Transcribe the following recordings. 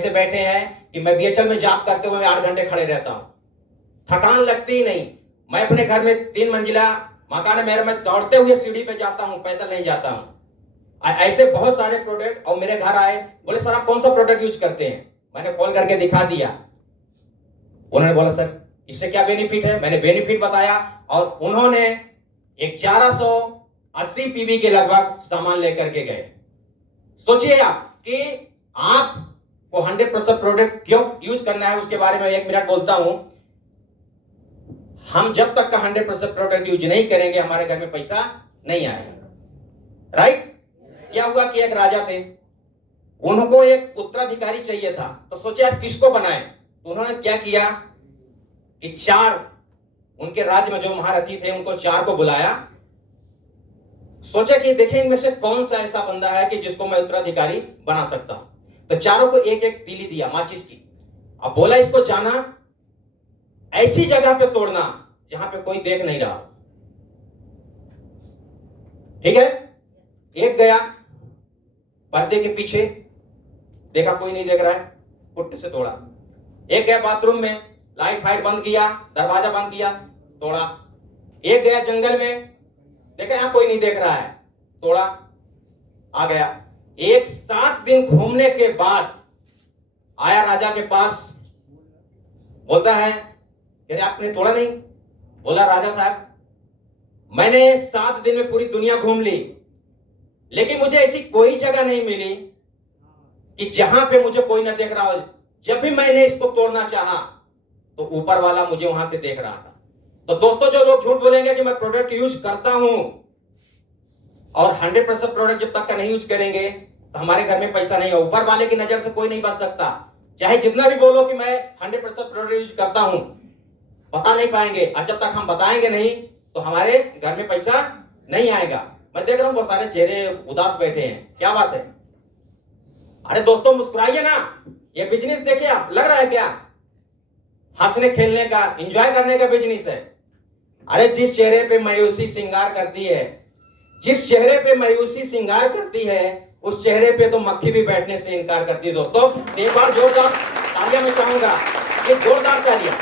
ऐसे बैठे हैं कि मैं बीएचएल में जॉब करते हुए 8 घंटे खड़े रहता हूं, थकान लगती ही नहीं। मैं अपने घर में 3 मंजिला मकान है मेरा, मैं दौड़ते हुए सीढ़ी पे जाता हूं, पैदल नहीं जाता हूं। ऐसे बहुत सारे प्रोडक्ट। और मेरे घर आए, बोले सर आप कौन सा प्रोडक्ट यूज करते हैं? मैंने कॉल करके दिखा दिया। उन्होंने बोला सर इससे क्या बेनिफिट है? मैंने बेनिफिट बताया और उन्होंने 1180 पीवी के लगभग सामान लेकर के गए। सोचिए आप कि आपको 100% प्रोडक्ट क्यों यूज करना है, उसके बारे में 1 मिनट बोलता हूं। हम जब तक का 100% प्रोडक्ट यूज नहीं करेंगे हमारे घर में पैसा नहीं आएगा। राइट? क्या हुआ कि एक राजा थे, उनको एक उत्तराधिकारी चाहिए था, तो सोचे आप किसको बनाए? तो उन्होंने क्या किया कि 4 उनके राज्य में जो महारथी थे उनको 4 को बुलाया। सोचा कि देखें इनमें से कौन सा ऐसा बंदा है कि जिसको मैं उत्तराधिकारी बना सकता हूं। तो चारों को एक एक तीली दिया माचिस की। अब बोला इसको जाना ऐसी जगह पे तोड़ना जहां पे कोई देख नहीं रहा। ठीक है? एक गया पर्दे के पीछे, देखा कोई नहीं देख रहा है, पुट्टे से तोड़ा। एक गया बाथरूम में, लाइट फाइट बंद किया, दरवाजा बंद किया, तोड़ा। एक गया जंगल में, देखा यहां कोई नहीं देख रहा है, तोड़ा, आ गया। एक 7 दिन घूमने के बाद आया राजा के पास, बोलता है अरे आपने तोड़ा नहीं? बोला राजा साहब मैंने 7 दिन में पूरी दुनिया घूम ली, लेकिन मुझे ऐसी कोई जगह नहीं मिली कि जहां पे मुझे कोई ना देख रहा हो। जब भी मैंने इसको तोड़ना चाहा तो ऊपर वाला मुझे वहां से देख रहा था। तो दोस्तों जो लोग झूठ बोलेंगे कि मैं प्रोडक्ट यूज करता हूं और 100% प्रोडक्ट जब तक का नहीं यूज करेंगे तो हमारे घर में पैसा नहीं है। ऊपर वाले की नजर से कोई नहीं बच सकता। चाहे जितना भी बोलो कि मैं 100% प्रोडक्ट यूज करता हूं, बता नहीं पाएंगे। और जब तक हम बताएंगे नहीं तो हमारे घर में पैसा नहीं आएगा। मैं देख रहा हूं बहुत सारे चेहरे उदास बैठे हैं, क्या बात है? अरे दोस्तों मुस्कुराइए ना, ये बिजनेस देखिए आप, लग रहा है क्या हंसने खेलने का, एंजॉय करने का बिजनेस है? अरे जिस चेहरे पे मायूसी श्रृंगार करती है, जिस चेहरे पे मायूसी श्रृंगार करती है, उस चेहरे पे तो मक्खी भी बैठने से इनकार करती है। दोस्तों एक बार जोरदार तालियां मैं चाहूंगा, ये जोरदार तालियां।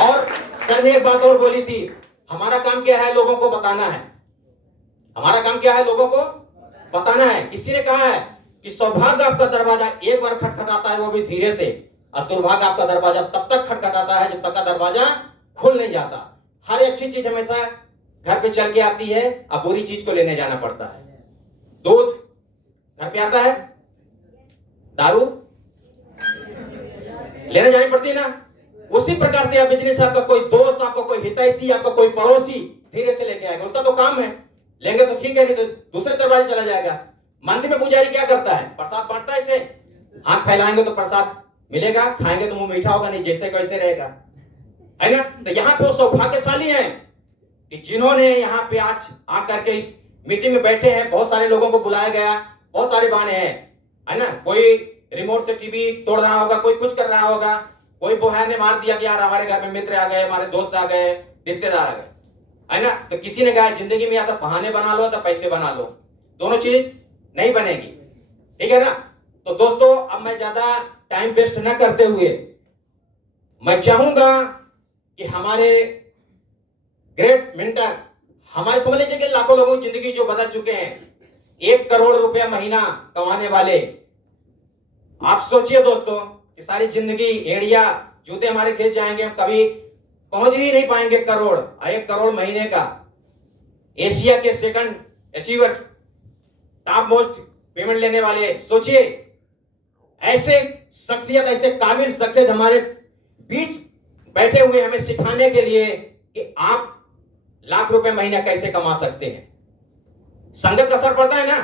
और सर ने एक बात और बोली थी, हमारा काम क्या है? लोगों को बताना है। हमारा काम क्या है? लोगों को बताना है। किसी ने कहा है कि सौभाग्य आपका दरवाजा एक बार खटखटाता है, वो भी धीरे से, और दुर्भाग्य आपका दरवाजा तब तक खटखटाता है जब तक का दरवाजा खुल नहीं जाता। हर अच्छी चीज हमेशा घर पे चल के आती है, अब बुरी चीज को लेने जाना पड़ता है। दूध घर पे आता है, दारू लेने जानी पड़ती है ना। उसी प्रकार से बिजनेस आपका कोई दोस्त, आपका कोई हितैषी, आपका कोई पड़ोसी धीरे से लेके आएगा। उसका तो काम है, लेंगे तो ठीक है, नहीं तो दूसरे दरवाजे चला जाएगा। मंदिर में पुजारी क्या करता है? प्रसाद बांटता है। इसे हाथ फैलाएंगे तो प्रसाद मिलेगा, खाएंगे तो मुंह मीठा होगा, नहीं जैसे कैसे रहेगा, है ना? तो यहाँ पे वो सौभाग्यशाली हैं कि जिन्होंने यहाँ पे आज आकर के इस मीटिंग में बैठे हैं। बहुत सारे लोगों को बुलाया गया, बहुत सारे बहाने हैं, है ना? कोई रिमोट से टीवी तोड़ रहा होगा, कोई कुछ कर रहा होगा, कोई बुहार ने मार दिया कि यार हमारे घर में मित्र आ गए, हमारे दोस्त आ गए, रिश्तेदार आ गए, है ना? तो किसी ने कहा जिंदगी में या तो बहाने बना लो या तो पैसे बना लो, दोनों चीज नहीं बनेगी। ठीक है ना? तो दोस्तों अब मैं ज्यादा टाइम वेस्ट न करते हुए मैं चाहूंगा कि हमारे ग्रेट मेंटर, हमारे समझ लीजिए कि लाखों लोगों की जिंदगी जो बदल चुके हैं, 1 करोड़ रुपया महीना कमाने वाले। आप सोचिए दोस्तों कि सारी जिंदगी एड़िया जूते हमारे खींच जाएंगे, हम कभी पहुंच ही नहीं पाएंगे करोड़। 1 करोड़ महीने का, एशिया के second achievers, top most payment लेने वाले। सोचिए ऐसे शख्सियत, ऐसे काबिल शख्सियत हमारे बीच बैठे हुए हमें सिखाने के लिए कि आप लाख रुपए महीना कैसे कमा सकते हैं। संगत का असर पड़ता है ना।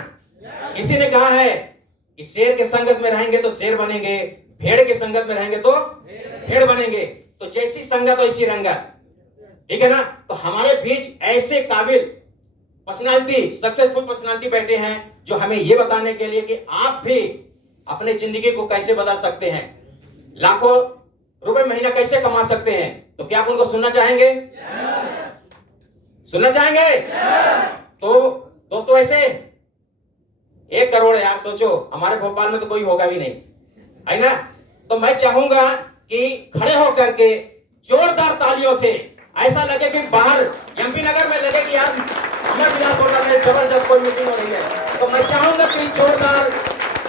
किसी ने कहा है कि शेर के संगत में रहेंगे तो शेर बनेंगे, भेड़ के संगत में रहेंगे तो भेड़ बनेंगे। तो जैसी संगत वैसी रंगत, ठीक है ना? तो हमारे बीच ऐसे काबिल पर्सनालिटी, सक्सेसफुल पर्सनालिटी बैठे हैं जो हमें यह बताने के लिए कि आप भी अपने जिंदगी को कैसे बदल सकते हैं, लाखों रुपए महीना कैसे कमा सकते हैं। तो क्या आप उनको सुनना चाहेंगे? सुनना चाहेंगे? तो दोस्तों ऐसे 1 करोड़ है यार, सोचो हमारे भोपाल में तो कोई होगा भी नहीं, है ना। तो मैं चाहूंगा कि खड़े होकर के जोरदार तालियों से ऐसा लगे कि बाहर एमपी नगर में लगे कि यार अमर विलास होटल में जबरदस्त कोई मीटिंग हो रही है। तो मैं चाहूंगा कि जोरदार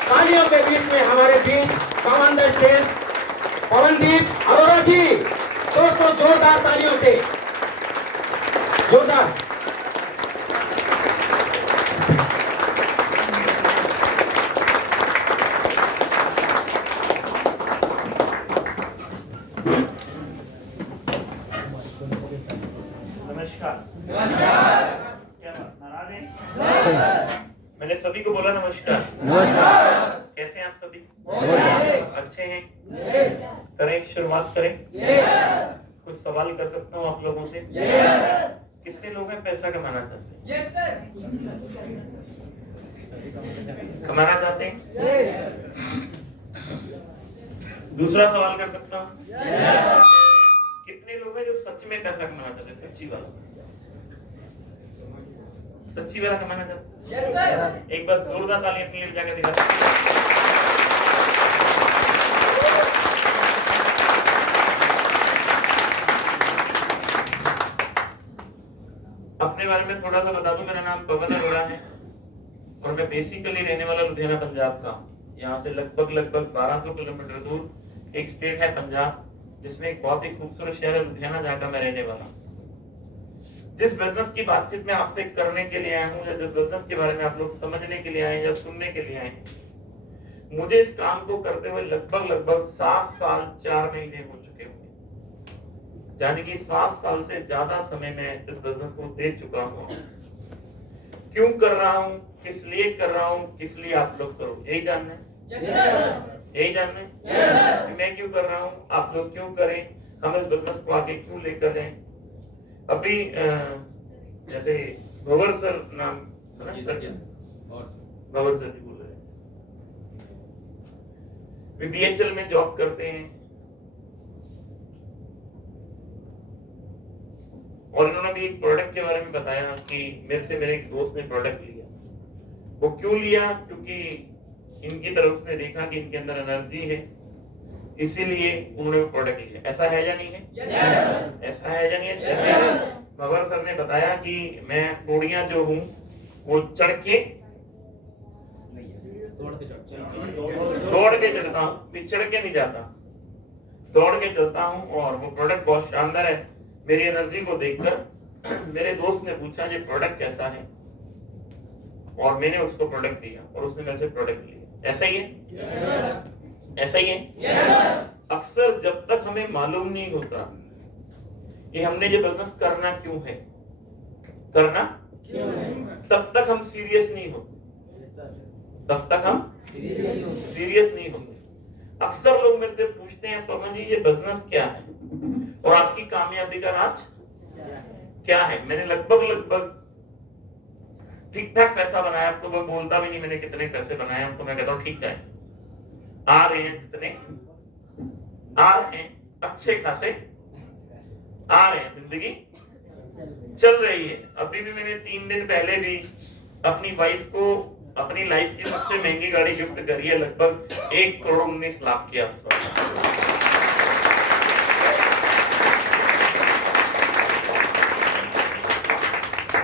तालियों के बीच में हमारे बीच कमांडर स्टेज पवनदीप अरोड़ा जी, दोस्तों जोरदार तालियों से, जोरदार। क्या नाराज हैं? मैंने सभी को बोला नमस्कार। कैसे हैं आप सभी? अच्छे हैं? करें शुरुआत करें। कुछ सवाल कर सकता हूँ आप लोगों से? कितने लोग हैं पैसा कमाना चाहते हैं? कमाना चाहते हैं? दूसरा सवाल कर सकता हूँ? कितने लोग हैं जो सच में पैसा कमाना चाहते हैं? सच्ची बात, सच्ची वाला कमाना चाहते हैं? एक बार जोरदार ताली अपने लिए जाकर दिखा। अपने बारे में थोड़ा सा बता दूं, मेरा नाम पवन अरोड़ा है और मैं बेसिकली रहने वाला लुधियाना पंजाब का। यहाँ से लगभग 1200 किलोमीटर दूर एक स्टेट है पंजाब, जिसमें एक बहुत ही खूबसूरत शहर है लुधियाना, जहाँ का मैं रहने वाला हूँ। जिस बिजनेस की बातचीत में आपसे करने के लिए आया हूँ, या जिस बिजनेस के बारे में आप लोग समझने के लिए आए या सुनने के लिए आए, मुझे इस काम को करते हुए लगभग 7 साल 4 महीने हो चुके होंगे। यानी कि 7 साल से ज्यादा समय में इस बिजनेस को दे चुका हूँ। क्यों कर रहा हूँ, किस लिए कर रहा हूँ, किस लिए आप लोग करो, यही जानना है? यही जानना है कि मैं क्यों कर रहा हूँ, आप लोग क्यों करें, हम इस बिजनेस को आगे क्यों लेकर जाएं। अभी जैसे भवर सर नाम भवर सर जी बोल रहे हैं, वे बीएचएल में जॉब करते हैं और इन्होंने भी एक प्रोडक्ट के बारे में बताया कि मेरे से मेरे एक दोस्त ने प्रोडक्ट लिया। वो क्यों लिया? क्योंकि इनकी तरफ से देखा कि इनके अंदर एनर्जी है, इसीलिए उन्होंने प्रोडक्ट लिया। ऐसा है या नहीं है? ऐसा है या नहीं है? जैसे भवर सर ने बताया कि मैं पौड़ियां जो हूँ वो चढ़ के दौड़ के चढ़ता हूँ, चढ़ के नहीं जाता, दौड़ के चलता हूँ। और वो प्रोडक्ट बहुत शानदार है। मेरी एनर्जी को देखकर मेरे दोस्त ने पूछा ये प्रोडक्ट कैसा है, और मैंने उसको प्रोडक्ट दिया और उसने मेरे से प्रोडक्ट लिया। ऐसा ही है? ऐसा ही है? अक्सर जब तक हमें मालूम नहीं होता कि हमने ये बिजनेस करना क्यों है, तब तक हम सीरियस नहीं होते। तब तक हम सीरियस नहीं होते। अक्सर लोग मेरे से पूछते हैं पवन जी ये बिजनेस क्या है और आपकी कामयाबी का राज क्या है। मैंने लगभग ठीक ठाक पैसा बनाया। आपको मैं बोलता भी नहीं मैंने कितने पैसे बनाए, तो मैं कहता हूँ ठीक है, आ रहे हैं, जितने आ रहे हैं अच्छे खासे आ रहे हैं, जिंदगी चल रही है। अभी भी मैंने 3 दिन पहले भी अपनी वाइफ को अपनी लाइफ की सबसे महंगी गाड़ी गिफ्ट करी है, लगभग 1 करोड़ 19 लाख के आसपास।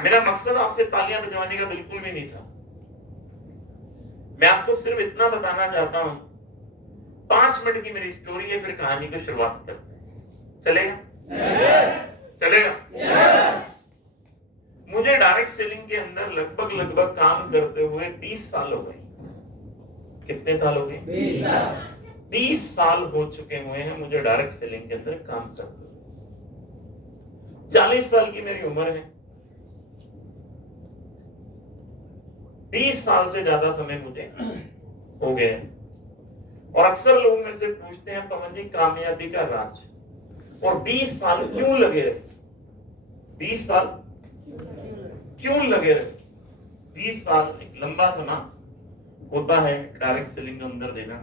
मेरा मकसद आपसे तालियां बजवाने का बिल्कुल भी नहीं था। मैं आपको सिर्फ इतना बताना चाहता हूं, 5 मिनट की मेरी स्टोरी है, फिर कहानी की शुरुआत करते हैं। चलेगा? चलेगा? मुझे डायरेक्ट सेलिंग के अंदर लगभग काम करते हुए 20 साल हो गए। कितने साल हो गए? 20 साल। 20 साल हो चुके हुए हैं मुझे डायरेक्ट सेलिंग के अंदर काम करते हुए। 40 साल की मेरी उम्र है। 20 साल से ज्यादा समय मुझे हो गया है। और अक्सर लोग मेरे से पूछते हैं पवन जी कामयाबी का राज, और 20 साल क्यों लगे रहे? 20 साल क्यों लगे रहे? 20 साल एक लंबा समय होता है डायरेक्ट सेलिंग अंदर देना,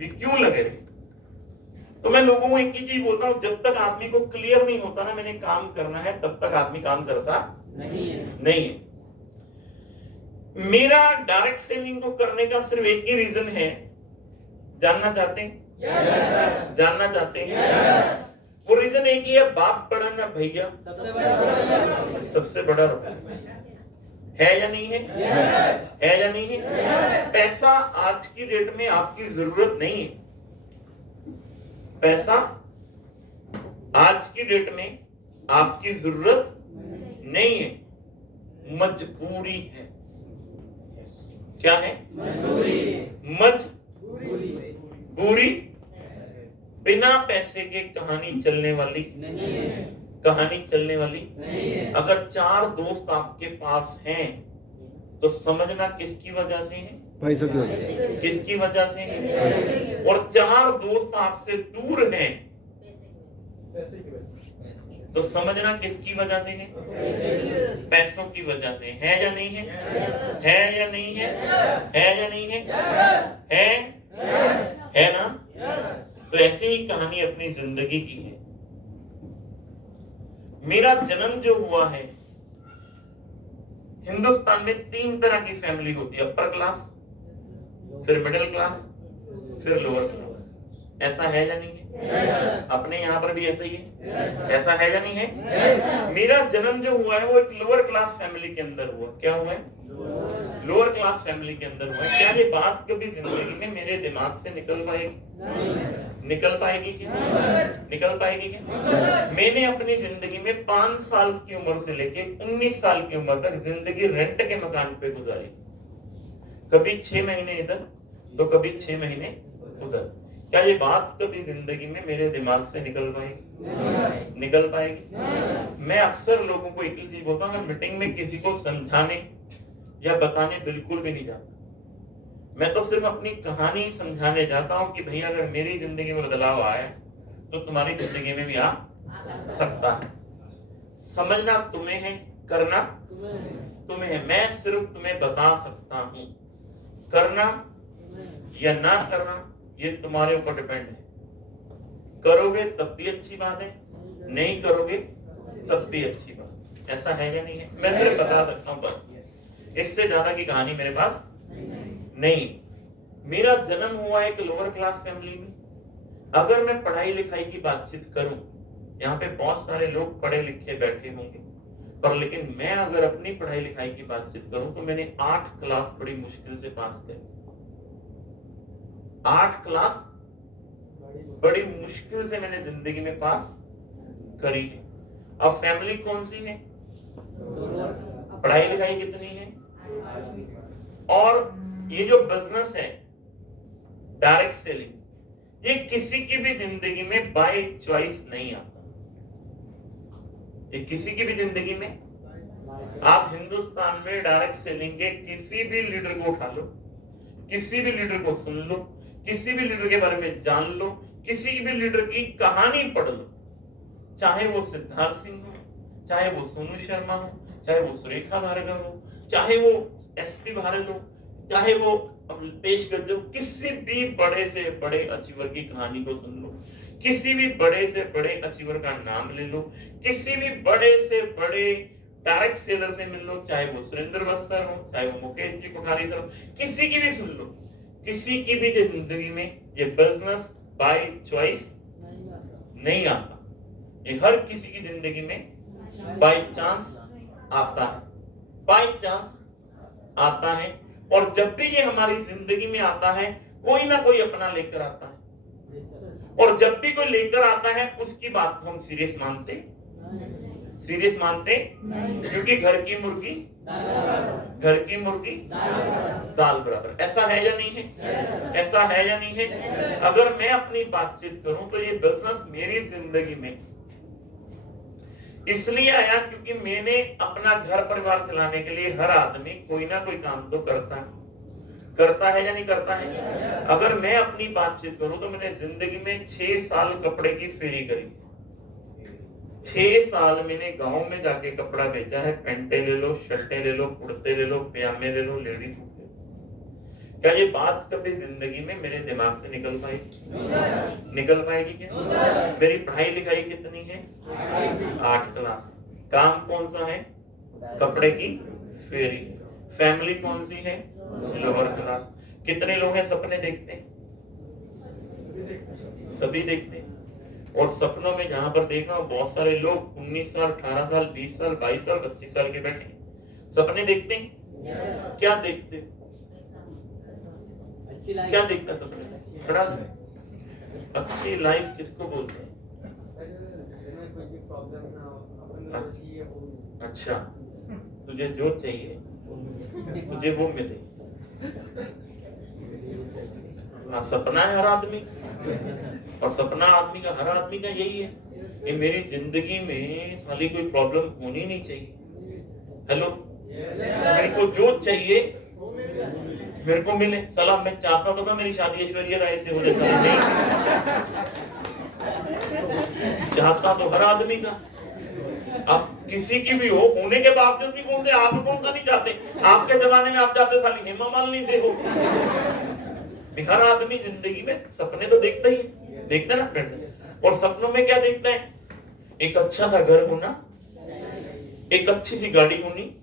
ये क्यों लगे रहे? तो मैं लोगों को एक ही चीज बोलता हूं, जब तक आदमी को क्लियर नहीं होता ना मैंने काम करना है, तब तक आदमी काम करता नहीं है। मेरा डायरेक्ट सेलिंग को करने का सिर्फ एक ही रीजन है, जानना चाहते हैं? जानना चाहते हैं? वो रीजन एक ही है, बाप बड़ा ना भैया सबसे बड़ा रुपया है या नहीं है? है या नहीं है? पैसा आज की डेट में आपकी जरूरत नहीं है। पैसा आज की डेट में आपकी जरूरत नहीं है, मजबूरी है। क्या है? मजबूरी। बिना पैसे के कहानी चलने वाली कहानी चलने वाली अगर 4 दोस्त आपके पास हैं तो समझना किसकी वजह से है? पैसों की वजह से। किसकी वजह से है? और 4 दोस्त आपसे दूर हैं तो समझना किसकी वजह से है? पैसों की वजह से। है या नहीं है? है या नहीं है? है या नहीं है? है ना? तो ऐसी ही कहानी अपनी जिंदगी की है। मेरा जन्म जो हुआ है, हिंदुस्तान में 3 तरह की फैमिली होती है, अपर क्लास, फिर मिडिल क्लास, फिर लोअर क्लास। ऐसा है या नहीं है? अपने यहाँ पर भी ऐसा ही है। ऐसा है या नहीं है? मेरा जन्म जो हुआ है वो एक लोअर क्लास फैमिली के अंदर हुआ। क्या हुआ है? लोअर क्लास फैमिली के अंदर हुआ है। क्या ये बात कभी जिंदगी में मेरे दिमाग से निकल पाएगी? निकल पाएगी क्या? निकल पाएगी क्या? मैंने अपनी जिंदगी में 5 साल की उम्र से लेके 19 साल की उम्र तक जिंदगी रेंट के मकान पे गुजारी। कभी 6 महीने इधर तो कभी 6 महीने उधर। क्या ये बात कभी जिंदगी में मेरे दिमाग से निकल पाएगी? निकल पाएगी? मैं अक्सर लोगों को एक ही चीज बोलता हूँ, मैं मीटिंग में किसी को समझाने या बताने बिल्कुल भी नहीं जाता। मैं तो सिर्फ अपनी कहानी समझाने जाता हूं कि भैया अगर मेरी जिंदगी में बदलाव आए तो तुम्हारी जिंदगी में भी आ सकता है। समझना तुम्हें है, करना तुम्हें है। मैं सिर्फ तुम्हें बता सकता हूं, करना या ना करना ये तुम्हारे ऊपर डिपेंड है। करोगे तब भी अच्छी बात है, नहीं करोगे तब भी अच्छी बात। ऐसा है या नहीं है? मैं सिर्फ बता सकता हूं बस, इससे ज्यादा की कहानी मेरे पास नहीं। मेरा जन्म हुआ एक लोअर क्लास फैमिली में। अगर मैं पढ़ाई लिखाई की बातचीत करूं, यहाँ पे बहुत सारे लोग पढ़े लिखे बैठे होंगे, पर लेकिन मैं अगर अपनी पढ़ाई लिखाई की बातचीत करूं तो मैंने 8 क्लास बड़ी मुश्किल से पास करी। 8 क्लास बड़ी मुश्किल से मैंने जिंदगी में पास करी है। अब फैमिली कौन सी है? पढ़ाई लिखाई कितनी है? और ये जो बिजनेस है डायरेक्ट सेलिंग, ये किसी की भी जिंदगी में बाय चॉइस नहीं आता। ये किसी की भी जिंदगी में, आप हिंदुस्तान में डायरेक्ट सेलिंग के किसी भी लीडर को उठा लो, किसी भी लीडर को सुन लो, किसी भी लीडर के बारे में जान लो, किसी भी लीडर की कहानी पढ़ लो, चाहे वो सिद्धार्थ सिंह हो, चाहे वो सोनू शर्मा हो, चाहे वो सुरेखा भार्गव हो, चाहे वो एसपी भारत हो, चाहे वो पेश गज्जर, किसी भी बड़े से बड़े अचीवर की कहानी को सुन लो, किसी भी बड़े से बड़े अचीवर का नाम ले लो, किसी भी बड़े से बड़े डायरेक्ट सेलर से मिल लो, चाहे वो सुरेंद्र बस्तर हो, चाहे वो मुकेश जी कोठारी सर, किसी की भी सुन लो। किसी की भी जिंदगी में ये बिजनेस बाय चॉइस नहीं आता। ये हर किसी की जिंदगी में बाय चांस आता है, बाय चांस आता है। और जब भी ये हमारी जिंदगी में आता है, कोई ना कोई अपना लेकर आता है, और जब भी कोई लेकर आता है उसकी बात को हम सीरियस मानते क्योंकि घर की मुर्गी दाल बराबर। ऐसा है या नहीं है? ऐसा है या नहीं है? अगर मैं अपनी बातचीत करूं तो ये बिजनेस मेरी जिंदगी में इसलिए आया क्योंकि मैंने अपना घर परिवार चलाने के लिए, हर आदमी कोई ना कोई काम तो करता है या नहीं करता है? अगर मैं अपनी बातचीत करूं तो मैंने जिंदगी में 6 साल कपड़े की फेरी करी। 6 साल मैंने गांव में जाके कपड़ा बेचा है। पैंटे ले लो, शर्टें ले लो, कुर्ते ले लो, पजामे ले लो, लेडीज। क्या ये बात कभी जिंदगी में मेरे दिमाग से निकल पाएगी? निकल पाएगी क्या? मेरी पढ़ाई लिखाई कितनी है? 8 क्लास। काम कौन सा है? कपड़े की फेरी। फैमिली कौन सी है? Lower class. कितने लोग हैं सपने देखते हैं? सभी देखते हैं। और सपनों में जहां पर देख रहा हूं बहुत सारे लोग 19 साल 18 साल 20 साल 22 साल 25 साल के बैठे हैं। सपने देखते हैं। क्या देखते हैं? क्या देखता है सपने में? खड़ा अच्छी लाइफ किसको बोलते हैं? अच्छा, तुझे जो चाहिए तुझे वो मिले। हाँ, सपना है हर आदमी, और सपना आदमी का हर आदमी का यही है कि मेरी जिंदगी में साली कोई प्रॉब्लम होनी नहीं चाहिए। हेलो, मेरे को जो चाहिए मेरे को मिले। साला मैं चाहता तो था मेरी शादी ऐश्वर्या राय से हो जाए, नहीं चाहता तो हर आदमी का। अब किसी की भी हो, होने के बावजूद भी कौन से आप कौन सा नहीं चाहते? आपके जमाने में आप चाहते साली हेमा मालिनी से हो। हर आदमी जिंदगी में सपने तो देखता ही है, देखता ना फ्रेंड। और सपनों में क्या देखता है? एक अच्छा सा घर होना, एक अच्छी सी गाड़ी होनी,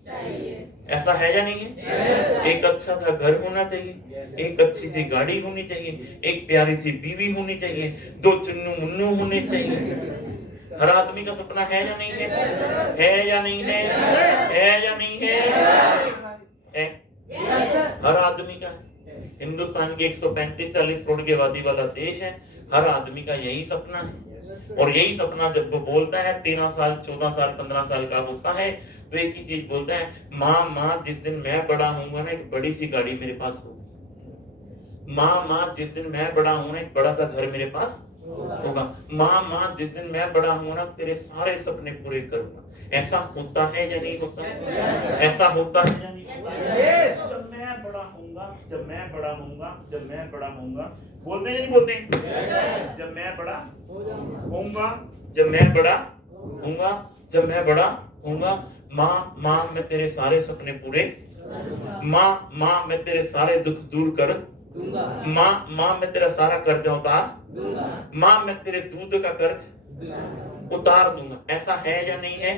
ऐसा है या नहीं है? एक अच्छा सा घर होना चाहिए, एक अच्छी सी गाड़ी होनी चाहिए, एक प्यारी सी बीवी होनी चाहिए, 2 चुन्नू मुन्नू होने चाहिए। हर आदमी का सपना है या नहीं है? है या नहीं है? है या नहीं है? है। हर आदमी का। हिंदुस्तान के 135-40 करोड़ की आबादी वाला देश है। हर आदमी का यही सपना है। और यही सपना जब वो बोलता है 13 साल 14 साल 15 साल का होता है तो एक ही चीज बोलता है, माँ जिस दिन मैं बड़ा होऊंगा ना एक बड़ी सी गाड़ी मेरे पास होगी। माँ जिस दिन मैं बड़ा हूँ ना एक बड़ा सा घर मेरे पास होगा। माँ जिस दिन मैं बड़ा हूँ ना तेरे सारे सपने पूरे करूंगा। ऐसा होता है या नहीं होता? ऐसा होता है या नहीं होता? जब मैं बड़ा होऊंगा, जब मैं बड़ा होऊंगा, जब मैं बड़ा होऊंगा, बोलते हैं या नहीं बोलते? जब मैं बड़ा होऊंगा, जब मैं बड़ा होऊंगा, जब मैं बड़ा होऊंगा, माँ मैं तेरे सारे सपने पूरे, माँ मैं तेरे सारे दुख दूर कर दूंगा, माँ मैं तेरा सारा कर्जा उतार दूंगा, माँ मैं तेरे दूध का कर्ज उतार दूंगा। ऐसा है या नहीं है?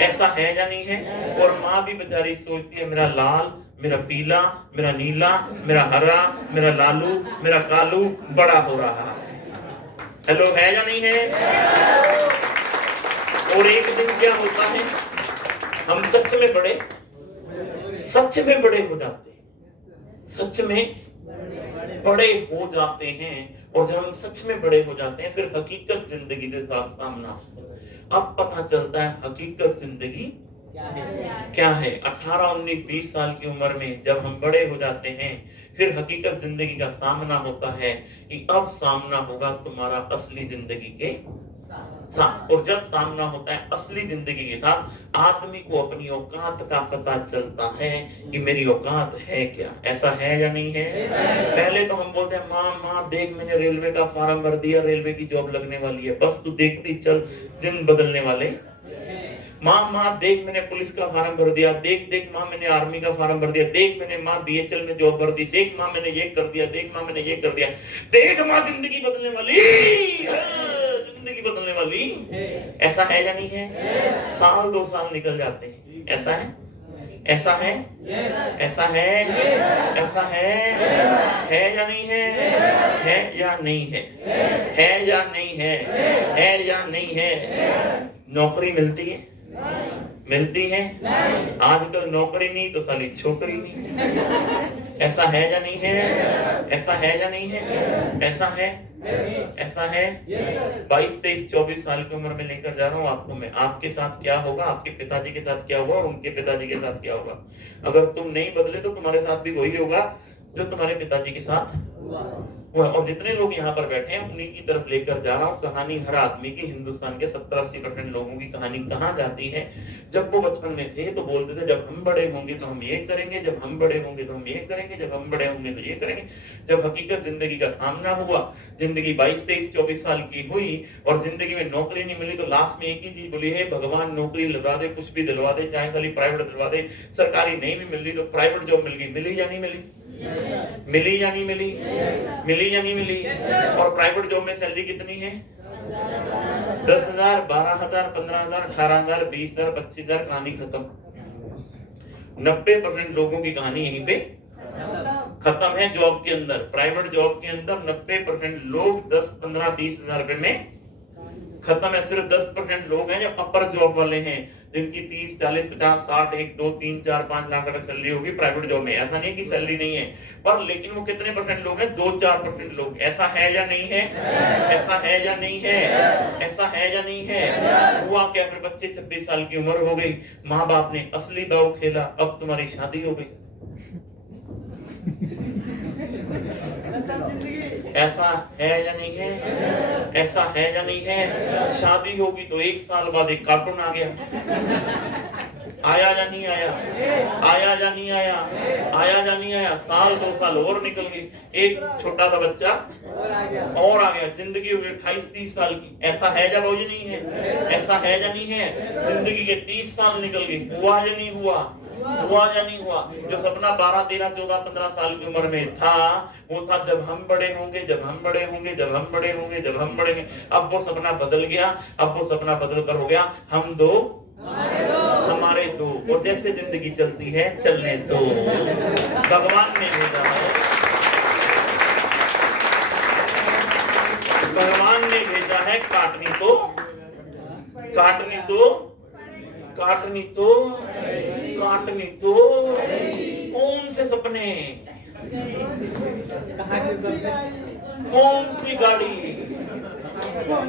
ऐसा है या नहीं है? और माँ भी बेचारी सोचती है मेरा लाल, मेरा पीला, मेरा नीला, मेरा हरा, मेरा लालू, मेरा कालू बड़ा हो रहा है। हेलो, है या नहीं है? और एक दिन क्या होता है, हम सच में बड़े हो जाते हैं, सच में बड़े हो जाते हैं। और जब हम सच में बड़े हो जाते हैं फिर हकीकत जिंदगी के साथ सामना होता है। अब पता चलता है हकीकत जिंदगी क्या है। 18, 19, 20 साल की उम्र में जब हम बड़े हो जाते हैं फिर हकीकत जिंदगी का सामना होता है कि अब सामना होगा तुम्हारा असली जिंदगी के साथ। और जब सामना होता है असली जिंदगी के साथ आदमी को अपनी औकात का पता चलता है कि मेरी औकात है क्या। ऐसा है या नहीं है? पहले तो हम बोलते हैं माँ देख मैंने रेलवे का फॉर्म भर दिया, रेलवे की जॉब लगने वाली है, बस तू देखती चल दिन बदलने वाले। माँ देख मैंने पुलिस का फॉर्म भर दिया, देख माँ मैंने आर्मी का फॉर्म भर दिया, देख मैंने माँ BHL में जॉब भर दी, देख माँ मैंने ये कर दिया, देख माँ मैंने ये कर दिया, देख माँ जिंदगी बदलने वाली, जिंदगी बदलने वाली। ऐसा है या नहीं है? साल 2 साल निकल जाते हैं। ऐसा है? ऐसा है? ऐसा है? ऐसा है या नहीं है? है या नहीं है? है या नहीं है? है या नहीं है? नौकरी मिलती है? मिलती है? आजकल नौकरी नहीं तो साली छोकरी नहीं। ऐसा है या नहीं है? ऐसा है या नहीं है? ऐसा है? ऐसा है? 22, 23, 24 साल की उम्र में लेकर जा रहा हूँ आपको मैं। आपके साथ क्या होगा, आपके पिताजी के साथ क्या होगा और उनके पिताजी के साथ क्या होगा। अगर तुम नहीं बदले तो तुम्हारे साथ भी वही होगा जो तुम्हारे पिताजी के साथ हुआ। और जितने लोग यहाँ पर बैठे हैं उन्हीं की तरफ लेकर जा रहा हूँ कहानी। हर आदमी की, हिंदुस्तान के 70-80% लोगों की कहानी कहाँ जाती है। जब वो बचपन में थे तो बोलते थे जब हम बड़े होंगे तो हम ये करेंगे, जब हम बड़े होंगे तो हम ये करेंगे, जब हम बड़े होंगे तो ये करेंगे। जब हकीकत जिंदगी का सामना हुआ, जिंदगी 22, 23, 24 साल की हुई और जिंदगी में नौकरी नहीं मिली तो लास्ट में एक ही चीज बोली है, भगवान नौकरी दिलवा दे, कुछ भी दिलवा दे, चाहे खाली प्राइवेट दिलवा दे। सरकारी नहीं भी मिल रही तो प्राइवेट जॉब मिल गई। मिली या नहीं मिली? मिली या नहीं मिली? मिली या नहीं मिली? और प्राइवेट जॉब में सैलरी कितनी है? 10,000, 12,000, 15,000, 18,000, 20,000, 25,000, कहानी खत्म। 90% लोगों की कहानी यहीं पे खत्म है। जॉब के अंदर, प्राइवेट जॉब के अंदर 90% लोग 10, 15, 20 हजार रुपए में खत्म है। सिर्फ 10% लोग हैं जो अपर जॉब वाले हैं, जिनकी 30, 40, 50, 60, 1, 2, 3, 4, 5 लाख रुपए सैलरी होगी प्राइवेट जॉब में। ऐसा नहीं कि सैलरी नहीं है, पर लेकिन वो कितने परसेंट लोग हैं? 2-4% लोग। ऐसा है या नहीं है? ऐसा है या नहीं है? ऐसा है या नहीं है? हुआ क्या? फिर बच्चे 26 साल की उम्र हो गई, माँ बाप ने असली दाव खेला, अब तुम्हारी शादी हो गई। ऐसा है या नहीं है? ऐसा है या नहीं है? शादी होगी तो 1 साल बाद एक कार्टून आ गया। आया या नहीं आया? आया या नहीं आया? आया या नहीं आया? साल 2 साल और निकल गए, एक छोटा सा बच्चा और आ गया। जिंदगी हो गई 28-30 साल की। ऐसा है या भाई नहीं है? ऐसा है या नहीं है? जिंदगी के 30 साल निकल गए। हुआ या नहीं हुआ? हुआ या नहीं हुआ? जो सपना 12, 13, 14, 15 साल की उम्र में था, वो था जब हम बड़े होंगे, जब हम बड़े होंगे, जब हम बड़े होंगे, जब हम बड़े होंगे। अब वो सपना बदल गया। अब वो सपना बदल कर हो गया हम दो हमारे दो। और जैसे जिंदगी चलती है चलने दो। भगवान ने भेजा है, भगवान ने भेजा है काटनी तो, काटनी तो, काटनी तो, काटनी तो। कौन से सपने, कौन सी गाड़ी?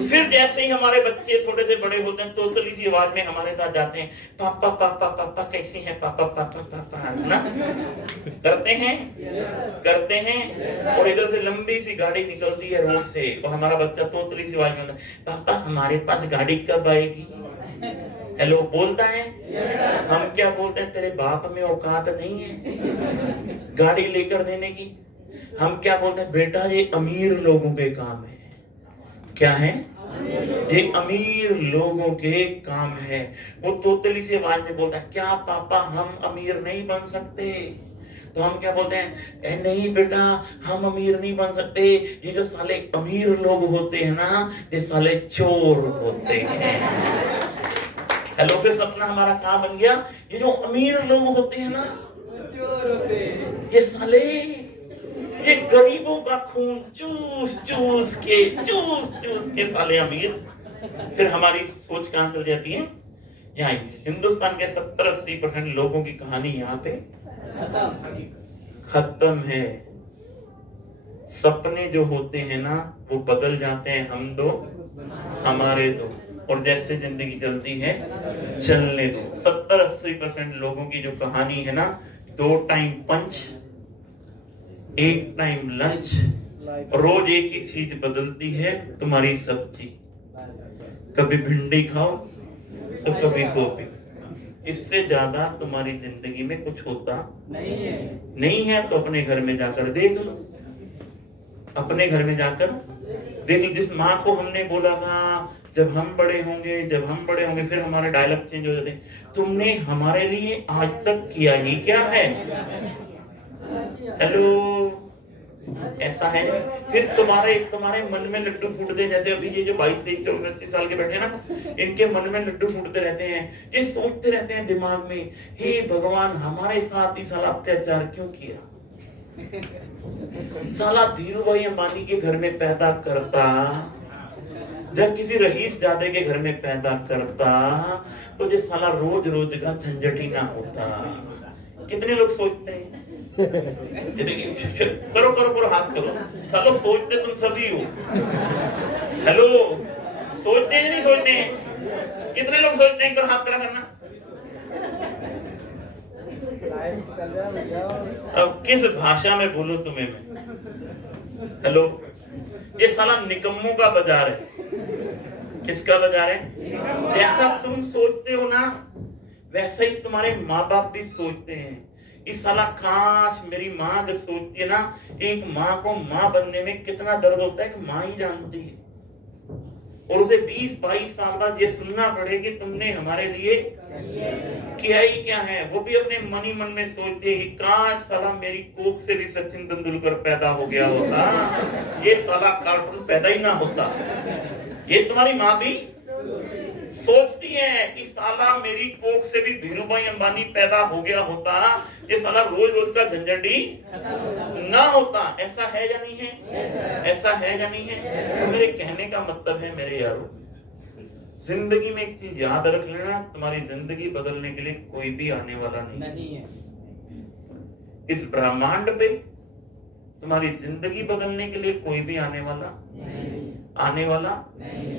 फिर जैसे ही हमारे बच्चे थोड़े से बड़े होते हैं, तोतली सी आवाज में हमारे साथ जाते हैं, पापा पापा पापा कैसे हैं पापा पापा पापा, ना करते हैं, करते हैं। और इधर से लंबी सी गाड़ी निकलती है रोड से, और हमारा बच्चा तोतली सी आवाज में, पापा हमारे पास गाड़ी कब आएगी? हेलो बोलता है। हम क्या बोलते हैं? तेरे बाप में औकात नहीं है गाड़ी लेकर देने की। हम क्या बोलते हैं? बेटा ये अमीर लोगों के काम है। क्या है? ये अमीर लोगों के काम है। वो तोतली से आवाज में बोलता है, क्या पापा हम अमीर नहीं बन सकते? तो हम क्या बोलते हैं? ए नहीं बेटा, हम अमीर नहीं बन सकते। ये जो साले अमीर लोग होते हैं ना, ये साले चोर होते हैं। हेलो, फिर सपना हमारा कहाँ बन गया? ये जो अमीर लोग होते हैं ना, चोर होते हैं। ये साले, ये गरीबों का खून चूस चूस के साले अमीर। फिर हमारी सोच कहां चल जाती है? यहाँ हिंदुस्तान के 70-80% लोगों की कहानी यहाँ पे खत्म है। सपने जो होते हैं ना, वो बदल जाते हैं हम दो हमारे दो। और जैसे जिंदगी चलती है चलने दो। 70-80% लोगों की जो कहानी है ना, 2 टाइम पंच, 1 टाइम लंच, रोज एक ही चीज बदलती है तुम्हारी सब्जी। कभी भिंडी खाओ तो कभी गोभी। इससे ज्यादा तुम्हारी जिंदगी में कुछ होता नहीं है। तो अपने घर में जाकर देख लो, अपने घर में जाकर देख लो। जिस माँ को हमने बोला था जब हम बड़े होंगे, जब हम बड़े होंगे, फिर हमारे डायलॉग चेंज हो जाते, तुमने हमारे लिए आज तक किया ही क्या है? हेलो, ऐसा है। फिर तुम्हारे मन में लड्डू फूटते, जैसे अभी ये जो 22, 23, 24, साल के बैठे हैं ना, इनके मन में लड्डू फूटते रहते हैं। ये सोचते रहते हैं दिमाग में, हे भगवान हमारे साथ ही साला अत्याचार क्यों किया? साला धीरू भाई अंबानी के घर में पैदा करता, जब किसी रईस जादे के घर में पैदा करता, तो ये साला रोज रोज का झंझट ही ना होता। कितने लोग सोचते हैं? करो करो करो, हाथ करो। चलो, सोचते तुम सभी हो। हेलो, सोचते हैं नहीं सोचते हैं? कितने लोग सोचते हैं? करो, हाथ खड़ा करना। अब किस भाषा में बोलूं तुम्हें मैं? हेलो, ये साला निकम्मों का बाजार है। किसका बाजार है? जैसा तुम सोचते हो ना, वैसा ही तुम्हारे माँ बाप भी सोचते हैं। इस साला काश मेरी माँ जब सोचती है ना, एक माँ को माँ बनने में कितना दर्द होता है कि माँ ही जानती है। और उसे 20-22 साल बाद ये सुनना पड़े कि तुमने हमारे लिए किया ही क्या है। वो भी अपने मन ही मन में सोचते हैं कि काश साला मेरी कोख से भी सचिन तेंदुलकर पैदा हो गया होता, ये साला कार्टून पैदा ही ना होता। ये तुम्हारी माँ भी सोचती है कि साला मेरी कोख से भी धीरूभाई अंबानी पैदा हो गया होता, ये साला रोज रोज का झंझट ही ना होता। ऐसा है या नहीं है? ऐसा है या नहीं है? तो मेरे कहने का मतलब है मेरे यारों, जिंदगी में एक चीज याद रख लेना, तुम्हारी जिंदगी बदलने के लिए कोई भी आने वाला नहीं है। इस ब्रह्मांड पे तुम्हारी जिंदगी बदलने के लिए कोई भी आने वाला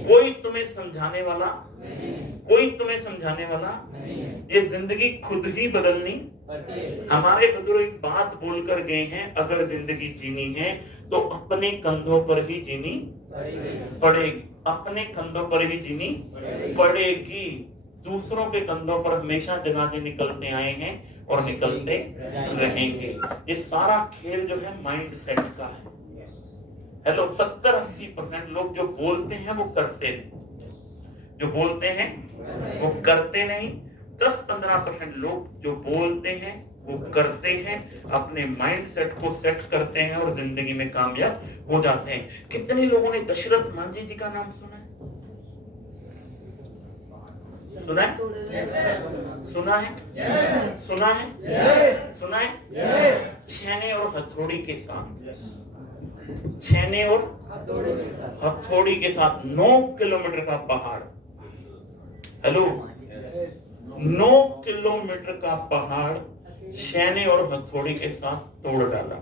कोई तुम्हें समझाने वाला ये जिंदगी खुद ही बदलनी। हमारे बुजुर्ग एक बात बोलकर गए हैं, अगर जिंदगी जीनी है तो अपने कंधों पर ही जीनी पड़ेगी, अपने कंधों पर ही जीनी पड़ेगी। दूसरों के कंधों पर हमेशा जनाजे निकलते आए हैं और निकलते रहेंगे। ये सारा खेल जो है माइंड सेट का है। हेलो, 70-80% लोग जो बोलते हैं वो करते नहीं, जो बोलते हैं वो करते नहीं। 10-15% लोग जो बोलते हैं वो करते हैं, अपने माइंड सेट को सेट करते हैं और जिंदगी में कामयाब हो जाते हैं। कितने लोगों ने दशरथ मांझी जी का नाम सुना है? सुना है? सुना है? सुना है? सुना है? छेने और हथौड़ी के साथ, छेने और हथौड़ी के साथ 9 किलोमीटर का पहाड़, हेलो, 9 किलोमीटर का पहाड़ छेने और हथौड़ी के साथ तोड़ डाला।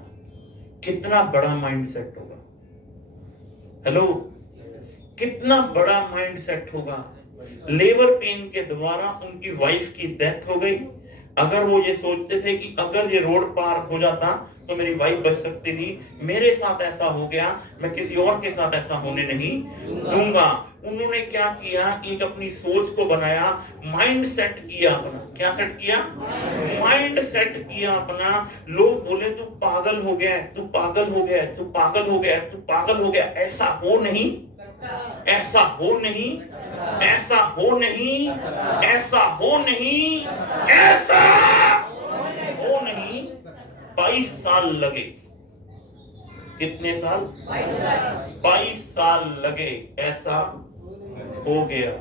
कितना बड़ा माइंड सेट होगा? हेलो, कितना बड़ा माइंड सेट होगा? लेबर पेन के द्वारा उनकी वाइफ की डेथ हो गई। अगर वो ये सोचते थे कि अगर ये रोड पार हो जाता तो मेरी वाइफ बच सकती थी, मेरे साथ ऐसा हो गया, मैं किसी और के साथ ऐसा होने नहीं दूंगा। उन्होंने क्या किया? एक अपनी सोच को बनाया, माइंड सेट किया अपना। क्या सेट किया? माइंड सेट किया अपना। लोग बोले तू पागल हो गया, तू पागल हो गया, तू पागल हो गया, तू पागल हो गया। ऐसा हो नहीं, ऐसा हो नहीं, ऐसा हो नहीं, ऐसा हो नहीं, ऐसा हो नहीं। 22 साल लगे। कितने साल? 22 साल लगे। ऐसा हो गया,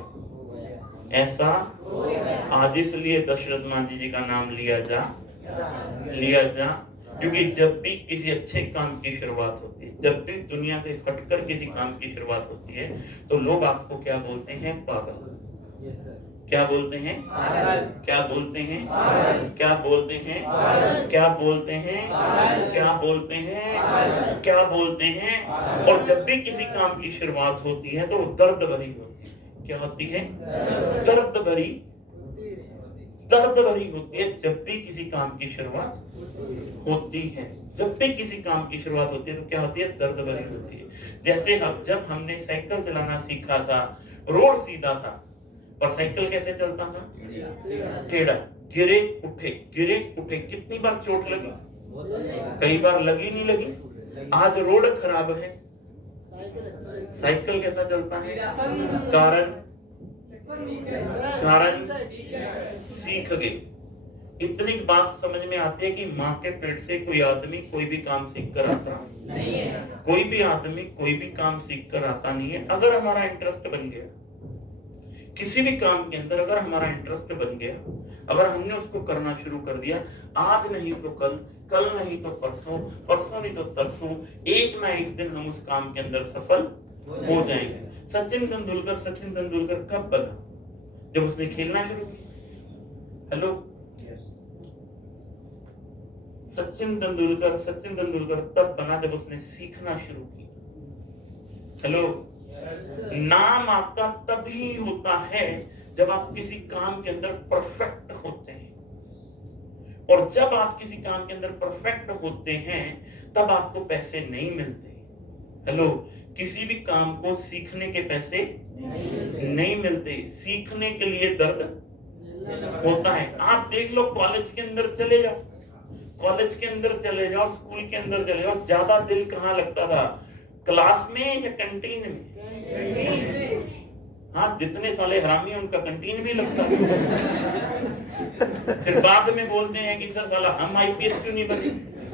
ऐसा। आज इसलिए दशरथ मांझी जी का नाम लिया जा, क्योंकि जब भी किसी अच्छे काम की शुरुआत होती है, जब भी दुनिया से हटकर किसी काम की शुरुआत होती है, तो लोग आपको क्या बोलते हैं? पागल। क्या बोलते हैं? क्या बोलते हैं? क्या बोलते हैं? क्या बोलते हैं? क्या बोलते हैं? क्या बोलते हैं? और जब भी किसी काम की शुरुआत होती है तो दर्द भरी होती है। क्या होती है? दर्द भरी होती है। जब भी किसी काम की शुरुआत होती है, जब भी किसी काम की शुरुआत होती है तो क्या होती है? दर्द भरी होती है। जैसे जब हमने साइकिल चलाना सीखा था, रोड सीधा था, पर साइकिल कैसे चलता था? टेढ़ा। गिरे उठे। कितनी बार चोट लगी? कई बार लगी, नहीं लगी। आज रोड खराब है, साइकिल कैसा चलता है? कारण सीख गए। इतनी बात समझ में आती है कि माँ के पेट से कोई आदमी कोई भी काम सीख कर आता नहीं है। कोई भी आदमी कोई भी काम सीख कर आता नहीं है। अगर हमारा इंटरेस्ट बन गया किसी भी काम के अंदर, अगर हमारा इंटरेस्ट बन गया, अगर हमने उसको करना शुरू कर दिया, आज नहीं तो कल, कल नहीं तो परसों, परसों नहीं तो तरसों, एक ना एक दिन हम उस काम के अंदर सफल हो जाएंगे। सचिन तेंदुलकर कब बना? जब उसने खेलना शुरू किया। हेलो, सचिन तेंदुलकर तब बना जब उसने सीखना शुरू किया। हेलो, नाम आपका तभी होता है जब आप किसी काम के अंदर परफेक्ट होते हैं। और जब आप किसी काम के अंदर परफेक्ट होते हैं तब आपको पैसे नहीं मिलते। हेलो, किसी भी काम को सीखने के पैसे नहीं मिलते, सीखने के लिए दर्द होता है। आप देख लो, कॉलेज के अंदर चले जाओ, स्कूल के अंदर चले जाओ, ज्यादा दिल कहाँ लगता था? क्लास में या कैंटीन में? हाँ, जितने साले हरामी हैं उनका कैंटीन भी लगता है। फिर बाद में बोलते हैं कि सर साला हम आईपीएस क्यों नहीं बने?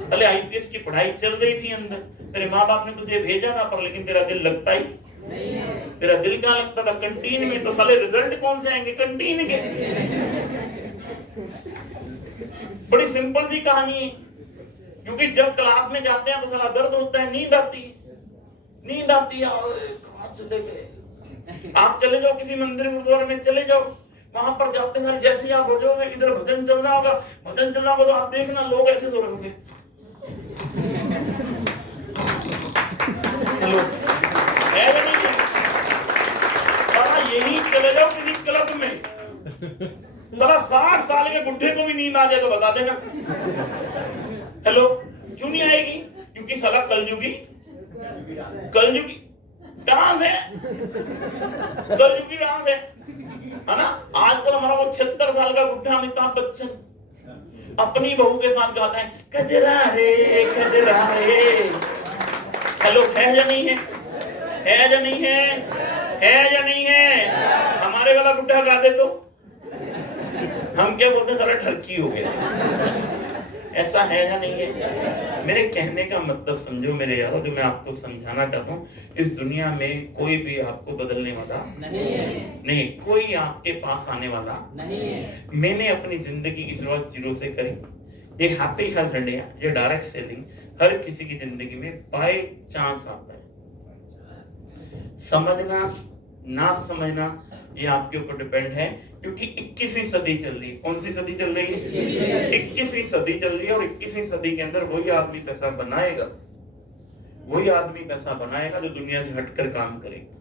पहले आईपीएस की पढ़ाई चल रही थी अंदर, तेरे माँ बाप ने तुझे भेजा था पर लेकिन तेरा दिल लगता ही तेरा दिल कहाँ लगता था? कंटीन में। तो साले रिजल्ट कौन से आएंगे? कंटीन के। बड़ी सिंपल सी कहानी है, क्योंकि जब क्लास में जाते हैं तो साला दर्द होता है, नींद आती है, नींद आती है। कहाँ चले गए? आप चले जाओ किसी मंदिर गुरुद्वारे में, चले जाओ, वहां पर जाते हैं जैसे आप हो जाओगे, इधर भजन चल रहा होगा, भजन चल रहा होगा, तो आप देखना लोग ऐसे सो रहे होंगे। हेलो, है या नहीं है? यही चले जाओ किसी क्लब में, साला 60 साल के बुढ़े को भी नींद आ जाए तो बता देना। हेलो, क्यों नहीं आएगी? क्योंकि साला कलयुगी डांस है, कलयुगी डांस है ना। आजकल हमारा वो 76 साल का बुढ़ा अमिताभ बच्चन अपनी बहू के साथ गाता है कजरा रे कजरा रे। हेलो, है या नहीं है? है या नहीं है? है या नहीं है? हमारे वाला बुढ़ा गा दे तो हम क्या बोलते हैं, सारा ठरकी हो गया। ऐसा है या नहीं है? मेरे कहने का मतलब समझो मेरे यारो, जो मैं आपको समझाना चाहता हूँ, इस दुनिया में कोई भी आपको बदलने वाला नहीं, कोई आपके पास आने वाला नहीं है। मैंने अपनी जिंदगी की शुरुआत 0 से करी। ये हैप्पी हेल्थ इंडिया, ये डायरेक्ट सेलिंग हर किसी की जिंदगी में बाय चांस आता है। समझना ना समझना ये आपके ऊपर डिपेंड है, क्योंकि 21वीं सदी चल रही है। कौन सी सदी चल रही है? 21वीं सदी चल रही है, और 21वीं सदी के अंदर वही आदमी पैसा बनाएगा, वही आदमी पैसा बनाएगा जो दुनिया से हटकर काम करेगा।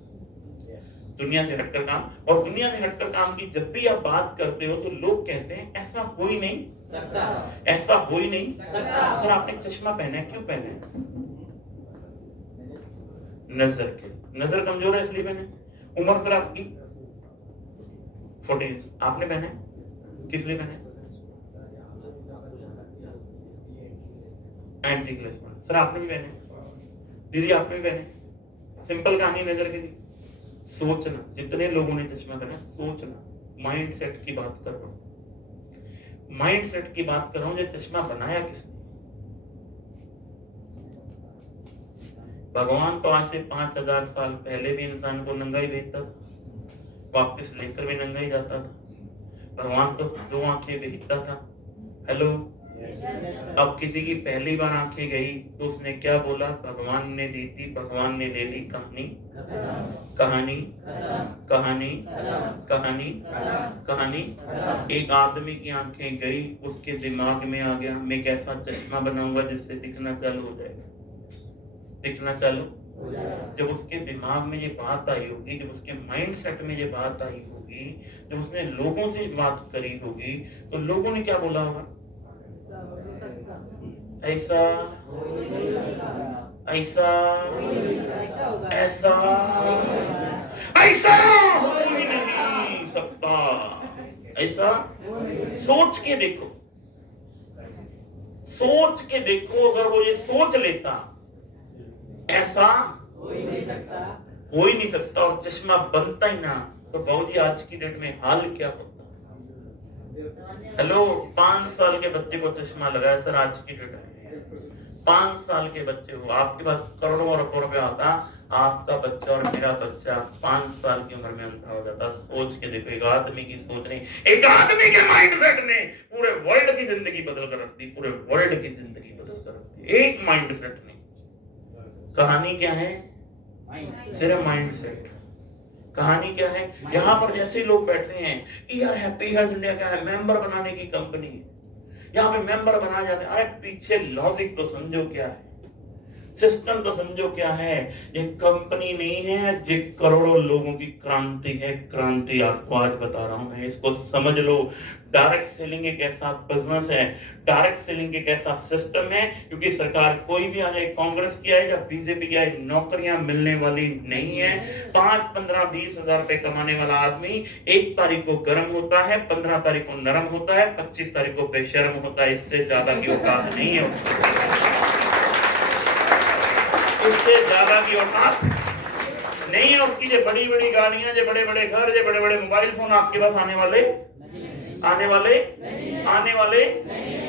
दुनिया से हटकर काम, और दुनिया से हटकर काम की जब भी आप बात करते हो तो लोग कहते हैं ऐसा हो ही नहीं सकता, ऐसा हो ही नहीं सकता। सर आपने चश्मा पहना है, क्यों पहना है? नजर कमजोर है इसलिए पहने। उम्र सर आपकी 40, आपने पहने किस लिए पहने? Anti glycerine. सर आपने भी पहने, दीदी आपने भी पहने। सिंपल कहानी नजर के लिए। सोचना, जितने लोगों ने चश्मा पहना, सोचना, माइंड सेट की बात कर रहा हूं, माइंड सेट की बात कर रहा हूं। जो चश्मा बनाया किसने? भगवान तो आज से 5000 साल पहले भी इंसान को नंगा ही भेजता था, वापस लेकर भी नंगा ही जाता था। भगवान तो 2 आंखें भेजता था। हेलो, अब किसी की पहली बार आंखें गई तो उसने क्या बोला? भगवान ने दी थी, भगवान ने ले ली। कहानी कहानी कहानी कहानी कहानी। एक आदमी की आंखें गई, उसके दिमाग में आ गया मैं कैसा चश्मा बनाऊंगा जिससे दिखना चालू हो जाएगा, दिखना चालू। जब उसके दिमाग में ये बात आई होगी, जब उसके माइंड सेट में ये बात आई होगी, जब उसने लोगों से बात करी होगी, तो लोगों ने क्या बोला होगा? ऐसा ऐसा ऐसा ऐसा हो ही नहीं सकता। ऐसा सोच के देखो, सोच के देखो। अगर वो ये सोच लेता ऐसा हो ही नहीं सकता और चश्मा बनता ही ना, तो बाबूजी आज की डेट में हाल क्या होता? हेलो, 5 साल के बच्चे को चश्मा लगाया सर आज की डेट में। 5 साल के बच्चे हो, आपके पास करोड़ों और अरबों रुपया होता, आपका बच्चा और मेरा बच्चा 5 साल की उम्र में अंधा हो जाता। सोच के देखो, एक आदमी की सोच नहीं, एक आदमी के माइंड सेट ने पूरे वर्ल्ड की जिंदगी बदल कर रख दी, पूरे वर्ल्ड की जिंदगी बदल कर रख दी, एक माइंड सेट ने। कहानी क्या है? सिर्फ माइंड सेट। कहानी क्या है? यहाँ पर जैसे लोग बैठे हैं कि यार हैप्पी हेल्थ इंडिया क्या है, मेंबर बनाने की कंपनी है, यहाँ पे मेंबर बनाए जाते हैं। अरे पीछे लॉजिक तो समझो क्या है, सिस्टम तो समझो क्या है। ये कंपनी नहीं है, ये करोड़ों लोगों की क्रांति है। क्रांति आपको आज बता रहा हूं मैं, इसको समझ लो। डायरेक्ट सेलिंग एक ऐसा बिजनेस है, डायरेक्ट सेलिंग एक ऐसा सिस्टम है, क्योंकि सरकार कोई भी आ जाए, कांग्रेस की आए या बीजेपी की आए, नौकरियां मिलने वाली नहीं है। 5, 15, 20 हजार रुपए कमाने वाला आदमी 1 तारीख को गर्म होता है, 15 तारीख को नरम होता है, 25 तारीख को बेशर्म होता है। इससे ज्यादा की औकात नहीं है, इससे ज्यादा की औकात नहीं है उसकी। जो बड़ी बड़ी गाड़ियां, जो बड़े बड़े घर, जो बड़े बड़े मोबाइल फोन आपके पास आने वाले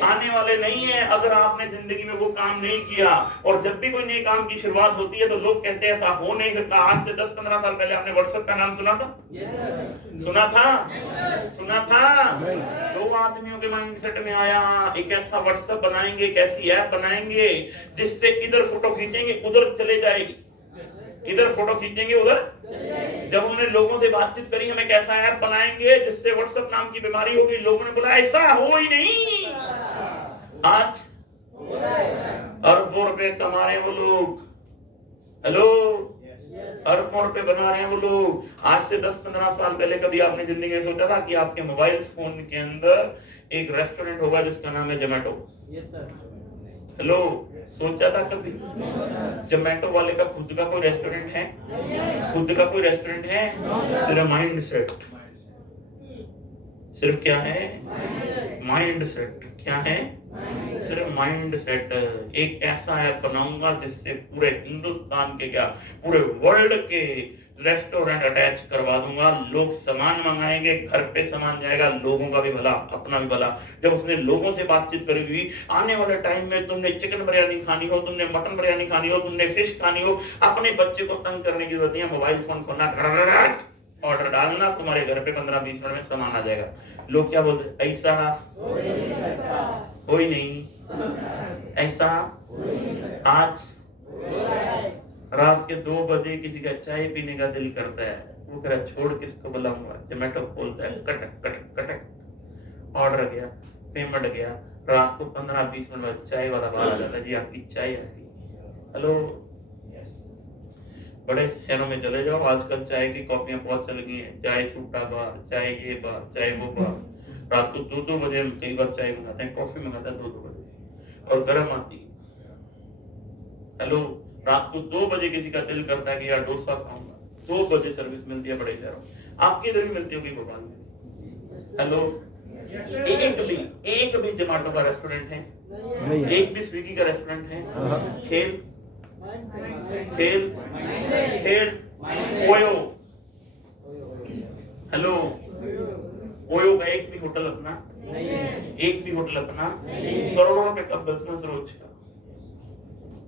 आने वाले नहीं है अगर आपने जिंदगी में वो काम नहीं किया। और जब भी कोई नए काम की शुरुआत होती है तो लोग कहते हैं ऐसा हो नहीं सकता। आज से 10-15 साल पहले आपने व्हाट्सएप का नाम सुना था? सुना था? सुना था? दो आदमियों के माइंडसेट में आया एक ऐसा व्हाट्सएप बनाएंगे, एक ऐसी ऐप बनाएंगे जिससे इधर फोटो खींचेंगे उधर चले जाएगी, इधर फोटो खींचेंगे उधर। जब उन्होंने लोगों से बातचीत करी हम एक ऐसा ऐप बनाएंगे जिससे व्हाट्सएप नाम की बीमारी होगी, लोगों ने बोला ऐसा हो ही नहीं। आज अरबों रुपए कमा रहे हैं वो लोग। हेलो, अरबों रुपए बना रहे हैं वो लोग। आज से 10-15 साल पहले कभी आपने जिंदगी में सोचा था कि आपके मोबाइल फोन के अंदर एक रेस्टोरेंट होगा जिसका नाम है जोमेटो? हेलो, सोचा था कभी? जोमेटो वाले का खुद का कोई रेस्टोरेंट है? खुद का कोई रेस्टोरेंट है? सिर्फ माइंड सेट। सिर्फ क्या है? Mind set. क्या है? सिर्फ माइंड सेट। एक ऐसा ऐप बनाऊंगा जिससे पूरे हिंदुस्तान के क्या पूरे वर्ल्ड के रेस्टोरेंट अटैच करवा दूंगा। लोग सामान मंगाएंगे, घर पे सामान जाएगा, लोगों का भी भला, अपना भी भला। जब उसने लोगों से बातचीत करी हुई, आने वाले टाइम में तुमने चिकन बिरयानी खानी हो, तुमने मटन बिरयानी खानी हो, तुमने फिश खानी हो, अपने बच्चे को तंग करने की जरूरत नहीं है। मोबाइल फोन खोलना, ऑर्डर डालना, तुम्हारे घर पे 15-20 मिनट में सामान आ जाएगा। लोग क्या बोलते? ऐसा हो ही नहीं, ऐसा आज रात के 2 बजे किसी का चाय पीने का दिल करता है, वो कह रहा छोड़ किसको बुलाऊंगा, जोमेटो खोलता है, कटक कटक कटक ऑर्डर गया, पेमेंट गया, रात को 15-20 मिनट बाद चाय वाला बाहर आ जाता है, जी आपकी चाय आ गई। हेलो, बड़े शहरों में चले जाओ, आजकल चाय की कॉफियां बहुत चल गई हैं, चाय सूटा बार, चाय ये बार, चाय वो बार। रात को 2-2 बजे कई बार चाय मंगाते हैं, कॉफी मंगाते हैं 2-2 बजे और गर्म आती है। हेलो, रात को 2 बजे किसी का दिल करता है कि यार डोसा खाऊंगा, 2 बजे सर्विस मिलती है बड़े शहरों में। आपके इधर भी मिलती होगी भोपाल में। हेलो, एक भी जोमेटो का रेस्टोरेंट है? एक भी स्विगी का रेस्टोरेंट है? खेल खेल खेल ओयो। हेलो, ओयो का एक भी होटल अपना? एक भी होटल अपना? करोड़ों रुपए का बिजनेस रोज का,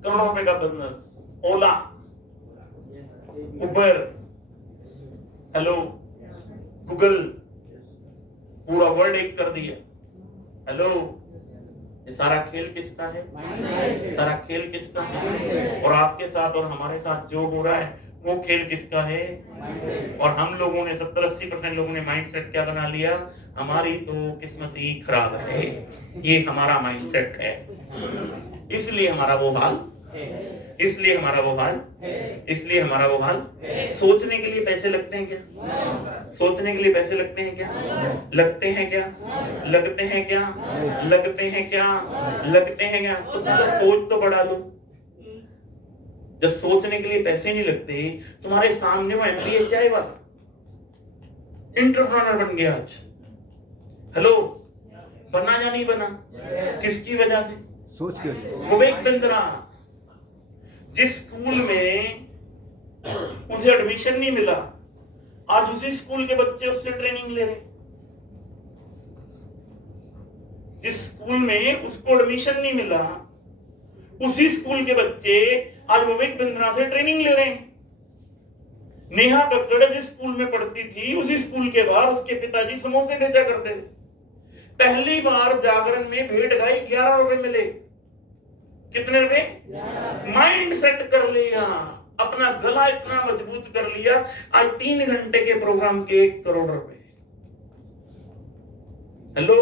करोड़ों रुपए का बिजनेस। ओला, उबर, हेलो, गूगल, पूरा वर्ल्ड एक कर दिया। हेलो, ये सारा खेल किसका है? सारा खेल किसका है? और आपके साथ और हमारे साथ जो हो रहा है वो खेल किसका है? और हम लोगों ने 70-80% लोगों ने माइंडसेट क्या बना लिया? हमारी तो किस्मत ही खराब है, ये हमारा माइंडसेट है, इसलिए हमारा वो हाल, इसलिए हमारा वो हाल, इसलिए हमारा वो हाल। सोचने के लिए पैसे लगते हैं क्या? सोचने के लिए पैसे लगते हैं क्या? लगते हैं क्या? लगते हैं क्या? लगते हैं क्या? लगते हैं क्या? तो सोच तो बढ़ा लो। जब सोचने के लिए पैसे नहीं लगते, तुम्हारे सामने वो MBA चाय वाला एंटरप्रेन्योर बन गया आज। हेलो, बना या नहीं बना? किसकी वजह से? सोच के। विवेक बिंद्रा, जिस स्कूल में उसे एडमिशन नहीं मिला, आज उसी स्कूल के बच्चे उससे ट्रेनिंग ले रहे। जिस स्कूल में उसको एडमिशन नहीं मिला, उसी स्कूल के बच्चे आज विवेक बिंद्रा से ट्रेनिंग ले रहे हैं। नेहा कक्कड़ जिस स्कूल में पढ़ती थी, उसी स्कूल के बाहर उसके पिताजी समोसे बेचा करते थे। पहली बार जागरण में भेंट गाई 11 रुपए मिले। कितने रुपए? माइंड सेट कर लिया, अपना गला इतना मजबूत कर लिया, आज 3 घंटे के प्रोग्राम के 1 करोड़ रुपए। हेलो,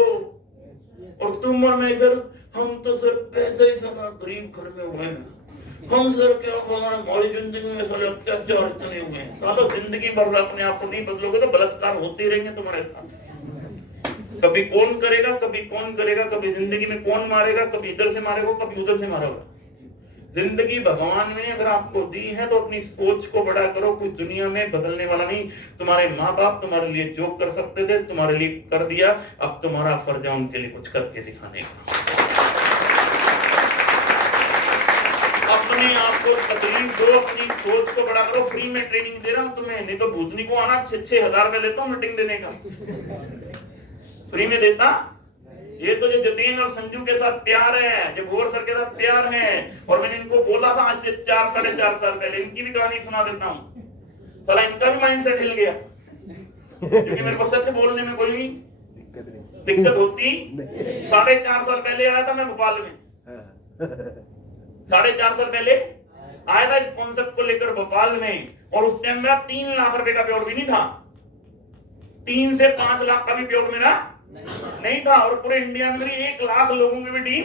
और तुम और मैं इधर, हम तो सर 35 साल गरीब घर में हुए हैं, हम सर क्या हमारी जिंदगी में साले अत्याचार चले हुए हैं। सालों जिंदगी भर अपने आप को नहीं बदलोगे तो बलात्कार होते ही रहेंगे तुम्हारे साथ। कभी कौन करेगा, कभी कौन करेगा, कभी जिंदगी में कौन मारेगा, कभी इधर से मारेगा, कभी उधर से मारेगा। जिंदगी भगवान ने अगर आपको दी है तो अपनी सोच को बड़ा करो। कोई दुनिया में बदलने वाला नहीं। तुम्हारे माँ बाप तुम्हारे लिए जो कर सकते थे तुम्हारे लिए कर दिया, अब तुम्हारा फर्ज है उनके लिए कुछ करके दिखाने का। अपने आप को तकलीफ दो, अपनी सोच को बड़ा करो। फ्री में ट्रेनिंग दे रहा हूं तुम्हें, नहीं तो भूतनी को आना 6-6 हजार रुपए लेता हूं मीटिंग देने का। फ्री में देता ये तो जो जतीन और संजू के साथ प्यार है, जो भुवर सर के साथ प्यार है, और मैंने इनको बोला था आज से 4 साढ़े 4 साल पहले, इनकी भी कहानी सुना देता हूँ। साला इनका भी माइंड सेट हिल गया, क्योंकि मेरे को सच बोलने में कोई दिक्कत होती। 4.5 साल पहले आया था मैं भोपाल में, 4.5 साल पहले आया था इस कॉन्सेप्ट को लेकर भोपाल में, और उस टाइम मेरा 3 लाख रुपए का पेड़ भी नहीं था, 3 से 5 लाख का भी पेड़ मेरा नहीं था, और पूरे इंडिया में मेरी 1 लाख लोगों की भी टीम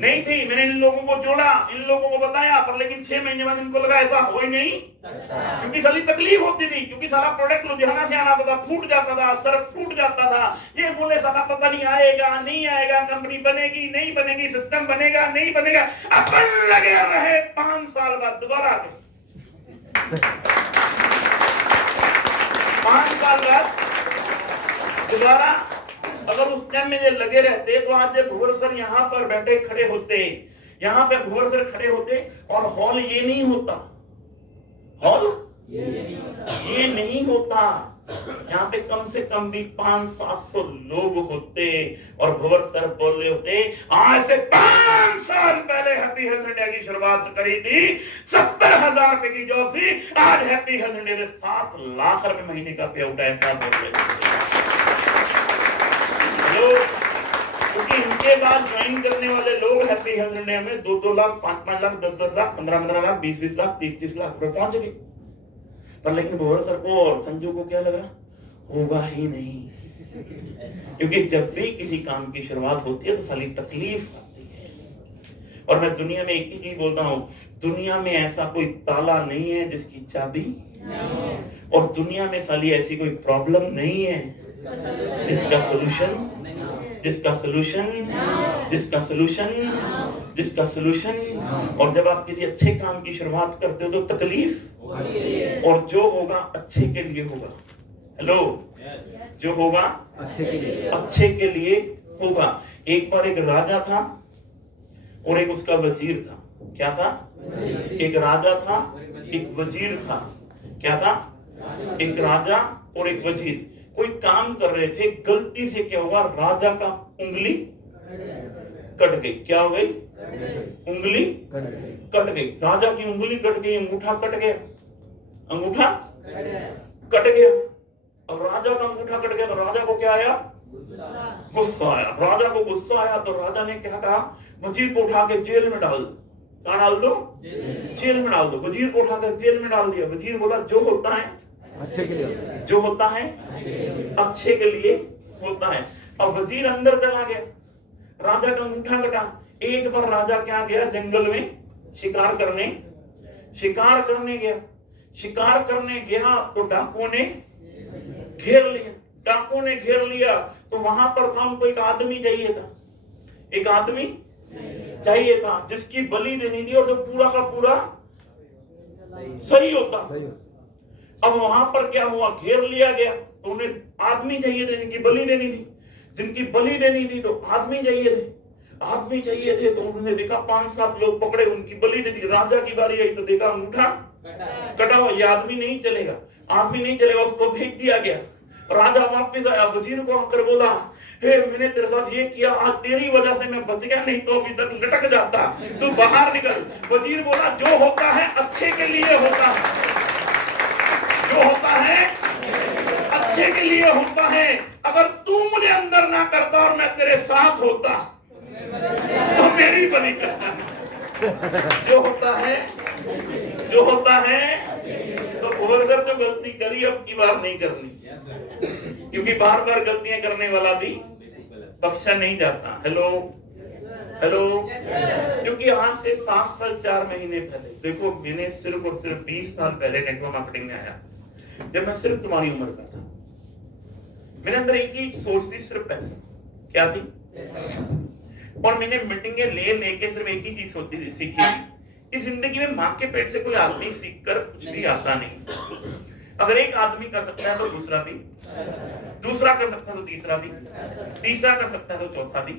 नहीं थी। मैंने इन लोगों को जोड़ा, इन लोगों को बताया, पर लेकिन 6 महीने बाद इनको लगा ऐसा हो ही नहीं, क्योंकि साली तकलीफ होती थी, क्योंकि सारा प्रोडक्ट लुधियाना से आना था, फूट जाता था, सर्फ टूट जाता था। ये बोले साला पता नहीं आएगा नहीं आएगा, कंपनी बनेगी नहीं बनेगी, सिस्टम बनेगा नहीं बनेगा। अपन लगे रहे, 5 साल बाद दोबारा आ गए, 5 साल बाद दोबारा। अगर उस टाइम में ये लगे रहते तो आज ये भुवर सर यहाँ पर बैठे खड़े होते, यहाँ पे भुवर सर खड़े होते, और हॉल ये नहीं होता, हॉल ये नहीं होता, यहाँ पे कम से कम भी 500-700 लोग होते, और भुवर सर बोल रहे होते आज से 5 साल पहले हैप्पी हेल्थ इंडिया की शुरुआत करी थी, 70,000 रुपए की जॉब थी, आज हैप्पी हेल्थ इंडिया में 7 लाख रुपए महीने का पे आउट है, ऐसा बोल रहे। क्योंकि इनके बाद ज्वाइन करने वाले लोग हैप्पी हेल्थ इंडिया में 2-2 लाख, 5-5 लाख, 10-10 लाख, 15-15 लाख, 20-20 लाख, 30-30 लाख रुपए पहुंच गए। पर लेकिन भुवर सर को और संजू को क्या लगा, होगा ही नहीं, क्योंकि जब भी किसी काम की शुरुआत होती है तो साली तकलीफ आती है। और मैं दुनिया में एक ही चीज बोलता हूँ, दुनिया में ऐसा कोई ताला नहीं है जिसकी चाबी, और दुनिया में साली ऐसी कोई प्रॉब्लम नहीं है जिसका सोल्यूशन, जिसका सोल्यूशन, जिसका सोल्यूशन, जिसका सोल्यूशन। और जब आप किसी अच्छे काम की शुरुआत करते हो तो तकलीफ, और जो होगा अच्छे के लिए होगा। हेलो, जो होगा अच्छे के लिए होगा। एक बार एक राजा था और एक उसका वजीर था। क्या था? एक राजा था, एक वजीर था। क्या था? एक राजा और एक वजीर कोई काम कर रहे थे, गलती से क्या हुआ, राजा का उंगली कट गई। क्या हो गई? उंगली कट गई। राजा की उंगली कट गई, अंगूठा कट गया, अंगूठा कट गया। अब राजा का अंगूठा कट गया तो राजा को क्या आया? गुस्सा आया। राजा को गुस्सा आया तो राजा ने क्या कहा, वजीर को उठा के जेल में डाल दो। कहाँ डाल दो? जेल में डाल दो। वजीर को उठा कर जेल में डाल दिया। वजीर बोला जो होता है अच्छे के लिए, जो होता है अच्छे के लिए होता है। अब वजीर अंदर चला गया, राजा का अंगूठा कटा। एक बार राजा क्या गया, जंगल में शिकार करने, शिकार करने गया। शिकार करने गया तो डाकुओं ने घेर लिया। डाकुओं ने घेर लिया तो वहां पर था, उनको एक आदमी चाहिए था, एक आदमी चाहिए था जिसकी बलि देनी थी और जो पूरा का पूरा सही होता। अब वहां पर क्या हुआ, घेर लिया गया तो उन्हें आदमी चाहिए थे, जिनकी बलि देनी थी। जिनकी बलि देनी थी तो आदमी चाहिए थे, आदमी चाहिए थे। तो उन्होंने देखा 5-7 लोग पकड़े, उनकी बलि दे दी। राजा की बारी आई तो देखा अंगूठा कटा हुआ, ये आदमी नहीं चलेगा, आदमी नहीं चलेगा, उसको भेज दिया गया। राजा वापस आया, वजीर को आकर बोला, हे मैंने तेरे साथ ये किया, आज तेरी वजह से मैं बच गया, नहीं तो अभी तक लटक जाता, तू बाहर निकल। वजीर बोला जो होता है अच्छे के लिए होता है, जो होता है अच्छे के लिए होता है। अगर तू मुझे अंदर ना करता और मैं तेरे साथ होता तो मेरी बनी करता। जो होता है, जो होता है, तो ओवरगर जो गलती करी अब की बार नहीं करनी, क्योंकि बार बार गलतियां करने वाला भी बख्शा नहीं जाता। हेलो हेलो, क्योंकि आज से 7 साल 4 महीने पहले देखो, मैंने सिर्फ और सिर्फ 20 साल पहले नेटवर्क मार्केटिंग में आया, जब मैं सिर्फ तुम्हारी उम्र का था। मेरे अंदर एक ही सोच थी, सिर्फ पैसा। क्या थी? और मैंने मीटिंगें लेके सिर्फ एक ही चीज होती थी, सीखी थी। इस जिंदगी में मां के पेट से कोई आदमी सीख कर कुछ भी आता नहीं। अगर एक आदमी कर सकता है तो दूसरा भी, दूसरा कर सकता है तो तीसरा भी, तीसरा कर सकता है तो चौथा भी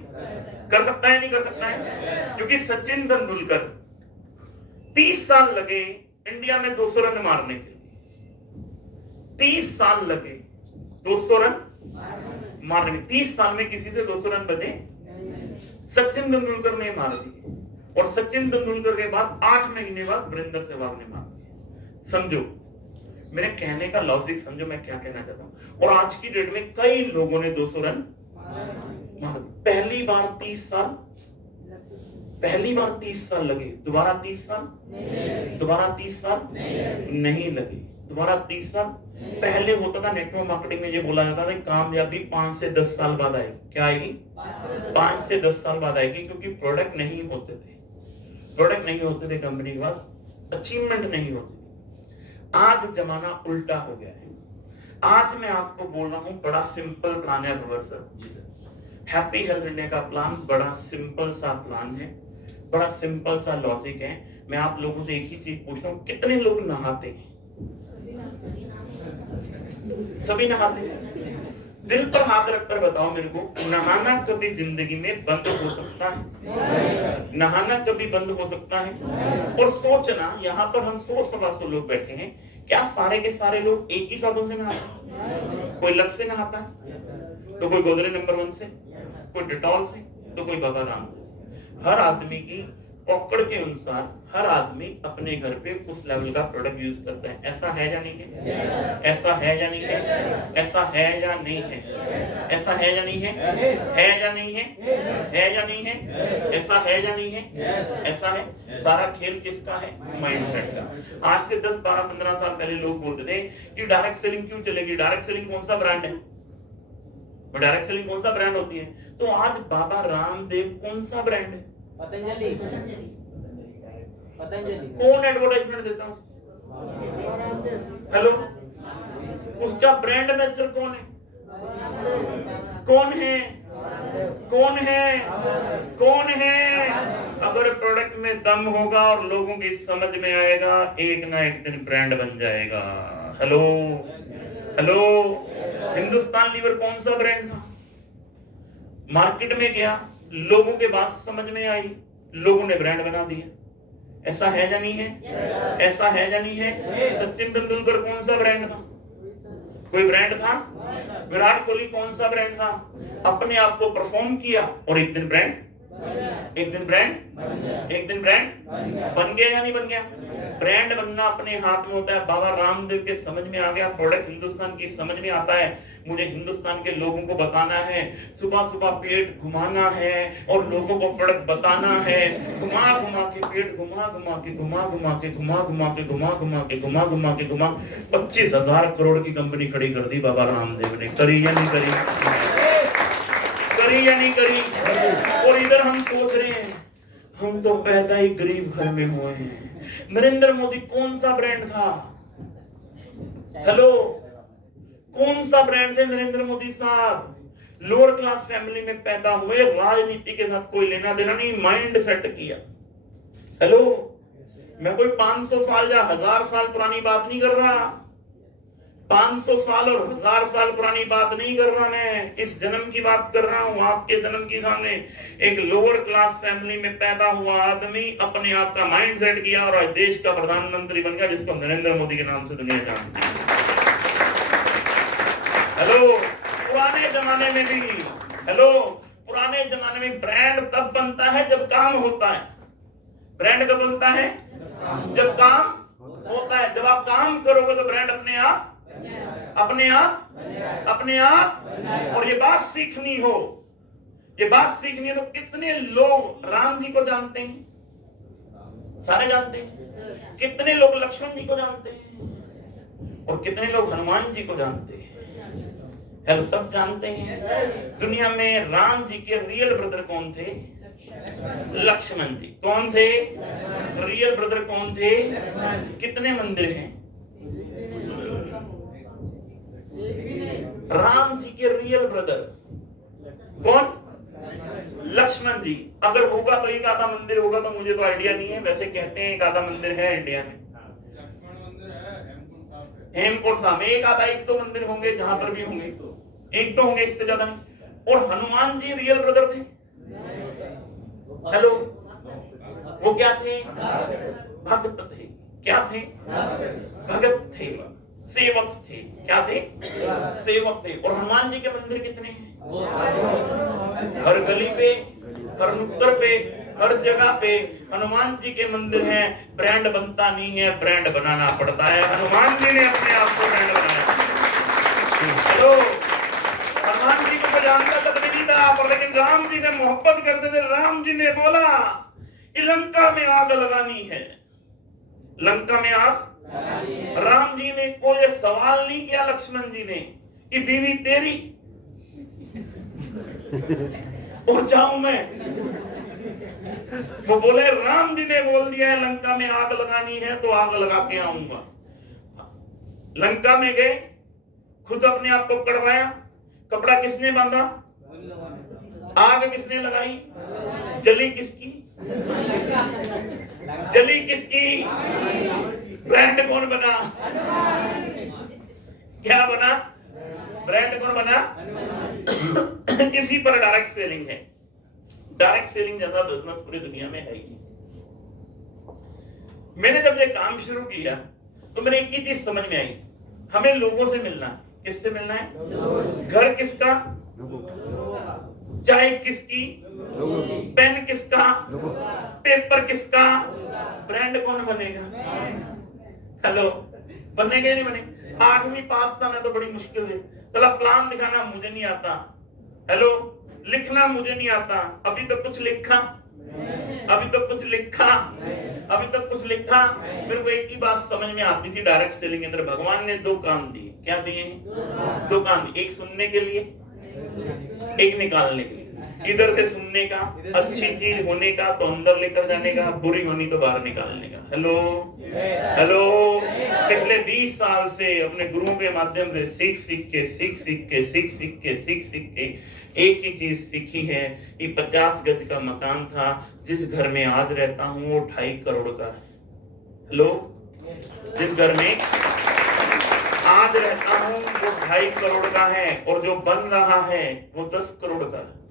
कर सकता है। नहीं कर सकता है? क्योंकि सचिन तेंदुलकर 30 साल लगे इंडिया में 200 रन मारने के लिए। 30 साल लगे 200 रन मारने में। 30 साल में किसी से 200 रन बने सचिन तेंदुलकर ने मार दिए, और सचिन तेंदुलकर के बाद 8 महीने बाद वीरेंद्र सहवाग ने मार दिए। समझो मेरे कहने का लॉजिक, समझो मैं क्या कहना चाहता हूं। और आज की डेट में कई लोगों ने 200 रन मार दिए। पहली बार 30 साल लगे, दोबारा 30 साल, दोबारा 30 साल नहीं लगे, दोबारा 30 साल। पहले होता था नेटवर्क मार्केटिंग में ये बोला जाता था कामयाबी 5 से 10 साल बाद आएगी। क्या आएगी? 5 से 10 साल बाद आएगी, क्योंकि प्रोडक्ट नहीं होते थे कंपनी के पास, अचीवमेंट नहीं होती थी। आज जमाना उल्टा हो गया है। आज मैं आपको बोल रहा हूं बड़ा सिंपल प्लान है भवर सर। हैप्पी हेल्थ इंडिया का प्लान बड़ा सिंपल सा प्लान है, बड़ा सिंपल सा लॉजिक है। मैं आप लोगों से एक ही चीज पूछता हूं, कितने लोग नहाते हैं? सभी नहाते हैं। दिल पर हाथ रखकर बताओ मेरे को, नहाना कभी जिंदगी में बंद हो सकता है? नहाना कभी बंद हो सकता है? और सोचना, यहाँ पर हम 100-125 लोग बैठे हैं, क्या सारे के सारे लोग एक ही साबुन से नहाते? कोई लक्स से नहाता है, तो कोई गोदरेज नंबर 1 से, कोई डिटॉल से, तो कोई बाबा राम से। हर आदमी की पकड़ के अनुसार हर आदमी अपने घर पे उस लेवल का प्रोडक्ट यूज करता है। ऐसा है या नहीं है? ऐसा है या नहीं है? ऐसा है या नहीं है? ऐसा है या नहीं है? है या नहीं है? है या नहीं है? ऐसा है या नहीं है? ऐसा है। सारा खेल किसका है? माइंडसेट का। आज से 10, 12, 15 साल पहले लोग बोलते थे कि डायरेक्ट सेलिंग क्यों चलेगी? डायरेक्ट सेलिंग कौन सा ब्रांड है? डायरेक्ट सेलिंग कौन सा ब्रांड होती है? तो आज बाबा रामदेव कौन सा ब्रांड है? पतंजलि। कौन एडवर्टाइजमेंट देता है? हेलो, उसका ब्रांड एम्बेसडर कौन है? कौन है? कौन है? कौन है? अगर प्रोडक्ट में दम होगा और लोगों की समझ में आएगा, एक ना एक दिन ब्रांड बन जाएगा। हेलो हेलो, हिंदुस्तान लीवर कौन सा ब्रांड था? मार्केट में गया, लोगों के बात समझ में आई, लोगों ने ब्रांड बना दिया। ऐसा है या नहीं है? ऐसा है या नहीं है? सचिन तेंदुलकर कौन सा ब्रांड था? कोई ब्रांड था? विराट कोहली कौन सा ब्रांड था? अपने आप को परफॉर्म किया और एक दिन ब्रांड बन गया या नहीं बन गया? ब्रांड बनना अपने हाथ में होता है। बाबा रामदेव के समझ में आ गया, प्रोडक्ट हिंदुस्तान की समझ में आता है, मुझे हिंदुस्तान के लोगों को बताना है, सुबह सुबह पेट घुमाना है और लोगों को प्रोडक्ट बताना है। घुमा घुमा के पेट घुमा घुमा के 25,000 करोड़ की कंपनी खड़ी कर दी बाबा रामदेव ने। करी या नहीं करी? करी या नहीं करी? और इधर हम सोच रहे हैं हम तो पैदा ही गरीब घर में हुए हैं। नरेंद्र मोदी कौन सा ब्रांड था? हेलो, कौन सा ब्रांड थे नरेंद्र मोदी साहब? लोअर क्लास फैमिली में पैदा हुए, राजनीति के साथ कोई लेना देना नहीं, माइंड सेट किया। हेलो, मैं कोई 500 साल या 1000 साल पुरानी बात नहीं कर रहा। 500 साल और 1000 साल पुरानी बात नहीं कर रहा, मैं इस जन्म की बात कर रहा हूं। आपके जन्म की सामने एक लोअर क्लास फैमिली में पैदा हुआ आदमी अपने आप का माइंड सेट किया और आज देश का प्रधानमंत्री बन गया, जिसको नरेंद्र मोदी के नाम से दुनिया जानती है। हेलो, पुराने जमाने में भी, हेलो, पुराने जमाने में ब्रांड तब बनता है जब काम होता है। ब्रांड कब बनता है? जब काम होता है। जब आप काम करोगे तो ब्रांड अपने आप और ये बात सीखनी हो, तो कितने लोग राम जी को जानते हैं? सारे जानते हैं। कितने लोग लक्ष्मण जी को जानते हैं? और कितने लोग हनुमान जी को जानते हैं? हेलो, सब जानते हैं। दुनिया में राम जी के रियल ब्रदर कौन थे? लक्ष्मण जी। कौन थे? रियल ब्रदर कौन थे? कितने मंदिर हैं? राम जी के रियल ब्रदर कौन? लक्ष्मण जी। अगर होगा तो एक आधा मंदिर होगा, तो मुझे तो आइडिया नहीं है। वैसे कहते हैं एक आधा मंदिर है इंडिया में। हेमकुंड साहब में एक आधा, एक तो मंदिर होंगे, जहां पर भी होंगे एक तो होंगे, इससे ज्यादा नहीं। और हनुमान जी रियल ब्रदर थे? हेलो, वो क्या थे? भक्त थे। क्या थे? भगत थे, सेवक थे। क्या थे? सेवक थे। और हनुमान जी के मंदिर कितने हैं? हर गली पे हर नुक्कड़ पे, हर जगह पे हनुमान जी के मंदिर हैं। ब्रांड बनता नहीं है, ब्रांड बनाना पड़ता है। हनुमान जी ने अपने आप को ब्रांड बनाया। हेलो, हनुमान जी को जानता तक नहीं था, पर लेकिन राम जी ने मोहब्बत करते थे। राम जी ने बोला कि लंका में आग लगानी है, लंका में आग। राम जी ने कोई सवाल नहीं किया लक्ष्मण जी ने कि बीवी तेरी और जाऊं मैं। वो बोले राम जी ने बोल दिया है लंका में आग लगानी है तो आग लगा के आऊंगा। लंका में गए, खुद अपने आप को कड़वाया। कपड़ा किसने बांधा? आग किसने लगाई? जली किसकी? जली किसकी? ब्रांड कौन बना? क्या बना? ब्रांड कौन बना? इसी पर डायरेक्ट सेलिंग है। डायरेक्ट सेलिंग जैसा बिजनेस पूरी दुनिया में है ही। मैंने जब ये काम शुरू किया तो मेरे एक ही चीज समझ में आई, हमें लोगों से मिलना। किससे मिलना है? घर किसका? चाय किसकी? पेन किसका? पेपर किसका? ब्रांड कौन बनेगा? हेलो, बनेगा नहीं बनेगा? 8वीं पास था मैं तो बड़ी मुश्किल से, चला प्लान दिखाना मुझे नहीं आता। हेलो, लिखना मुझे नहीं आता। अभी तक कुछ लिखा? अभी तक कुछ लिखा? अभी तक कुछ लिखा? मेरे को एक ही बात समझ में आती थी डायरेक्ट सेलिंग के अंदर भगवान ने 2 काम दिए। क्या दिए? 2 काम। एक सुनने के लिए, एक निकालने के लिए। इधर से सुनने का, अच्छी चीज होने का तो अंदर लेकर जाने का, बुरी होनी तो बाहर निकालने का। हेलो हेलो, पिछले 20 साल से अपने गुरुओं के माध्यम से सीख सीख के एक ही चीज सीखी है कि 50 गज का मकान था, जिस घर में आज रहता हूं वो 2.5 करोड़ का है। हेलो, जिस घर में आज रहता हूं वो 2.5 करोड़ का है और जो बन रहा है वो 10 करोड़ का है।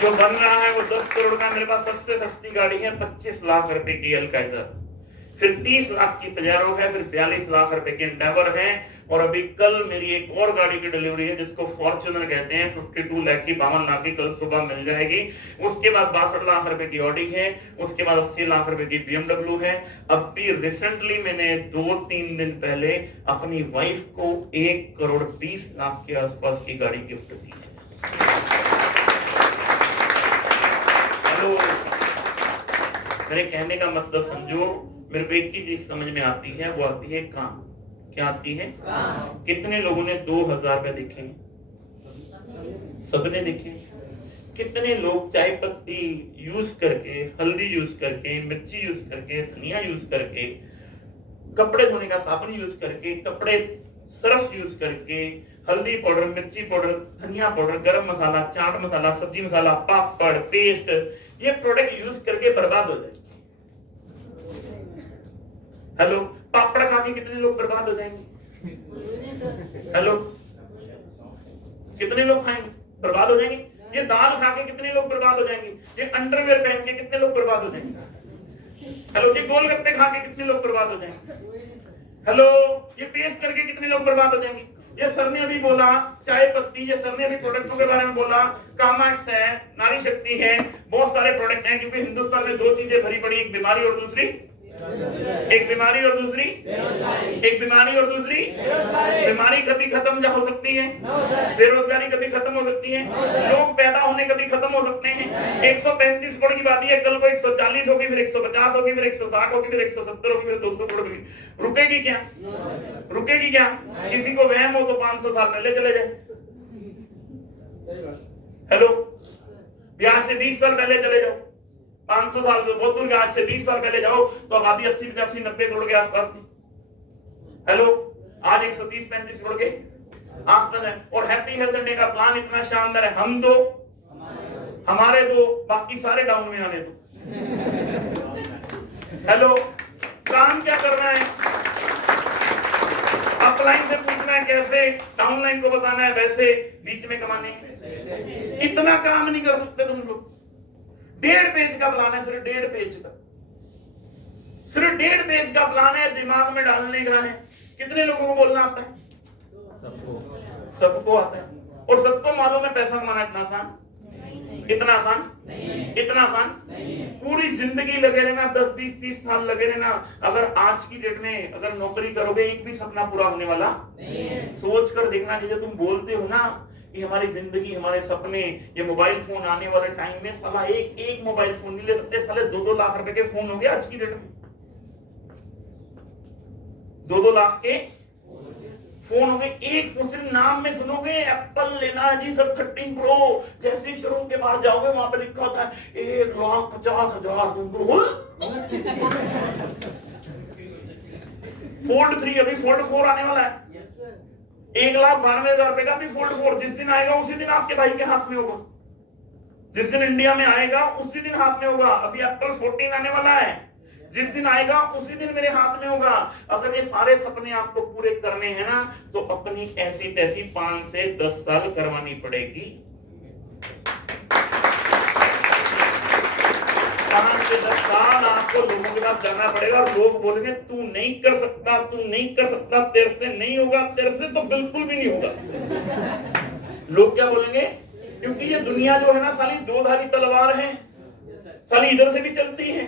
जो बन रहा है वो 10 करोड़ का। मेरे पास सबसे सस्ती गाड़ी है 25 लाख रुपए की अल्काइदर, फिर 30 लाख की पजेरो है, फिर 42 लाख रुपए की एंडेवर है, और अभी कल मेरी एक और गाड़ी की डिलीवरी है जिसको फॉर्च्यूनर कहते हैं, 52 लाख की, 52 लाख की, कल सुबह मिल जाएगी। उसके बाद 62 लाख रुपए की ऑडी है, उसके बाद 80 लाख रुपए की BMW है। अब भी रिसेंटली मैंने 2-3 दिन पहले अपनी वाइफ को 1 करोड़ 20 लाख के आसपास की गाड़ी गिफ्ट दी है। हेलो, मेरे कहने का मतलब समझो, मेरे को एक ही चीज समझ में आती है, वो आती है काम। क्या आती है? कितने लोगों ने 2000 रुपए देखे? सबने देखे। कितने लोग चाय पत्ती यूज करके, हल्दी यूज करके, मिर्ची यूज करके, धनिया यूज करके, कपड़े धोने का साबुन यूज करके, कपड़े सर्फ यूज करके, हल्दी पाउडर, मिर्ची पाउडर, धनिया पाउडर, गरम मसाला, चाट मसाला, सब्जी मसाला, पापड़, पेस्ट, ये प्रोडक्ट यूज करके बर्बाद हो जाए। हेलो, पापड़ खा के कितने लोग बर्बाद हो जाएंगे? हेलो, कितने लोग खाएंगे? बर्बाद हो जाएंगे। ये दाल खा के कितने लोग बर्बाद हो जाएंगे? ये अंडरवेयर पहन के कितने लोग बर्बाद हो जाएंगे? हेलो, ये गोलगप्पे खा के कितने लोग बर्बाद हो जाएंगे? हेलो, ये पेस्ट करके कितने लोग बर्बाद हो जाएंगे? ये सर ने अभी बोला चाय पत्ती, ये सर ने अभी प्रोडक्टों के बारे में बोला, कामाक्स है, नारी शक्ति है, बहुत सारे प्रोडक्ट हैं, क्योंकि हिंदुस्तान में 2 चीजें भरी पड़ी, एक बीमारी और दूसरी, एक बीमारी और दूसरी, एक बीमारी और दूसरी। बीमारी कभी खत्म हो सकती है, बेरोजगारी कभी खत्म हो सकती है, लोग पैदा होने कभी खत्म हो सकते हैं। 135 करोड़ की बात है, कल को 140 होगी, फिर 150 होगी, फिर 160 होगी, फिर 170 होगी, फिर 200 करोड़ होगी। रुकेगी क्या? रुकेगी क्या? किसी को वहम हो तो 500 साल पहले चले जाए। हेलो, बिहार से 20 साल पहले चले जाओ, 500 साल बहुत दूर, आज से 20 साल पहले जाओ तो आबादी 80-90 करोड़ के आसपास थी। हेलो, आज 130-35 करोड़ के आसपास है। और हैप्पी हेल्थ इंडिया का प्लान इतना शानदार है, हम तो, हमारे तो, बाकी सारे डाउन में आने दो। हेलो, काम क्या करना है? अपलाइन से पूछना है कैसे, डाउनलाइन को बताना है वैसे, बीच में कमाने है। इतना काम नहीं कर सकते तुम लोग। 1.5 पेज का प्लान है, सिर्फ 1.5 पेज का, सिर्फ 1.5 पेज का प्लान है, दिमाग में डालने का है। कितने लोगों को बोलना आता है? सबको आता है। और सबको मालूम है पैसा कमाना इतना आसान, इतना आसान, इतना आसान। पूरी जिंदगी लगे रहना, 10 20 30 साल लगे रहना, अगर आज की डेट में अगर नौकरी करोगे एक भी सपना पूरा होने वाला नहीं। सोच कर देखना, जो तुम बोलते हो ना कि हमारी जिंदगी हमारे सपने, ये मोबाइल फोन आने वाले टाइम में साला एक मोबाइल फोन नहीं ले सकते, साले 2-2 लाख रुपए के फोन हो गए आज की डेट में, 2-2 लाख के फोन हो गए। एक फोन सिर्फ नाम में सुनोगे एप्पल लेना है जी सर 13 प्रो, जैसे शोरूम के बाहर जाओगे वहां पे लिखा होता है 1,50,000 तुमको। फोल्ड 3 अभी फोल्ड 4 आने वाला है, 1,92,000 रुपए का भी फोल्ड 4 जिस दिन आएगा उसी दिन आपके भाई के हाथ में होगा, जिस दिन इंडिया में आएगा उसी दिन हाथ में होगा। अभी एप्पल 14 आने वाला है, जिस दिन आएगा उसी दिन मेरे हाथ में होगा। अगर ये सारे सपने आपको पूरे करने हैं ना तो अपनी ऐसी तैसी 5 से 10 साल करवानी पड़ेगी। 5 से 10 साल आपको लोगों के पास जाना पड़ेगा। लोग बोलेंगे तू नहीं कर सकता, तू नहीं कर सकता, तेरे से नहीं होगा, तेरे से तो बिल्कुल भी नहीं होगा। लोग क्या बोलेंगे? क्योंकि ये दुनिया जो है ना साली दो-धारी तलवार है, साली इधर से भी चलती है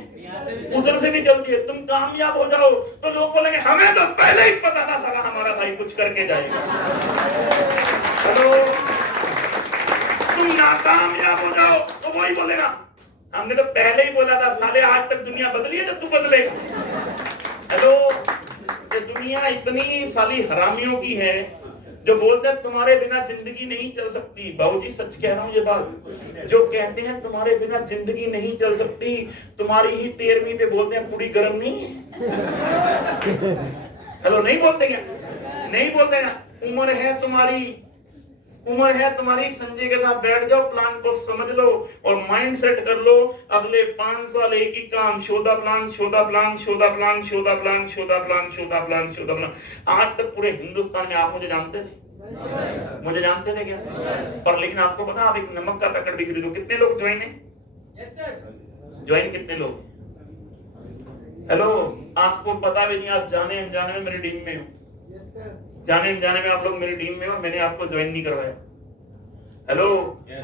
उधर से भी चलती है। तुम कामयाब हो जाओ तो लोग बोलेंगे हमें तो पहले ही पता था साला हमारा भाई कुछ करके जाएगा। हेलो, तुम नाकामयाब हो जाओ तो वही बोलेगा हमने तो पहले ही बोला था साले, आज तक दुनिया बदली है जब तू बदलेगा। हेलो, ये दुनिया इतनी साली हरामियों की है जो बोलते हैं तुम्हारे बिना जिंदगी नहीं चल सकती। बाबूजी सच कह रहा हूं ये बात, जो कहते हैं तुम्हारे बिना जिंदगी नहीं चल सकती, तुम्हारी ही 13वीं पे बोलते हैं पूरी गर्म नहीं है। हेलो, नहीं बोलते क्या? नहीं बोलते ना। उम्र है तुम्हारी, संजय के साथ बैठ जाओ, प्लान को समझ लो और माइंड सेट कर लो। अगले 5 साल एक ही काम, शोधा प्लान, शोधा प्लान, शोधा प्लान, शोधा प्लान, शोधा प्लान, शोधा प्लान, शोधा प्लान। आज तक पूरे हिंदुस्तान में आप मुझे जानते थे? मुझे जानते थे क्या? पर लेकिन आपको पता, आप एक नमक का पैकेट भी खरीदो, कितने लोग ज्वाइन है? ज्वाइन कितने लोग? हेलो, आपको पता भी नहीं, आप जाने अनजाने में मेरी टीम में हो। जाने अनजाने में आप लोग मेरी टीम में हो, मैंने आपको ज्वाइन नहीं करवाया। हेलो,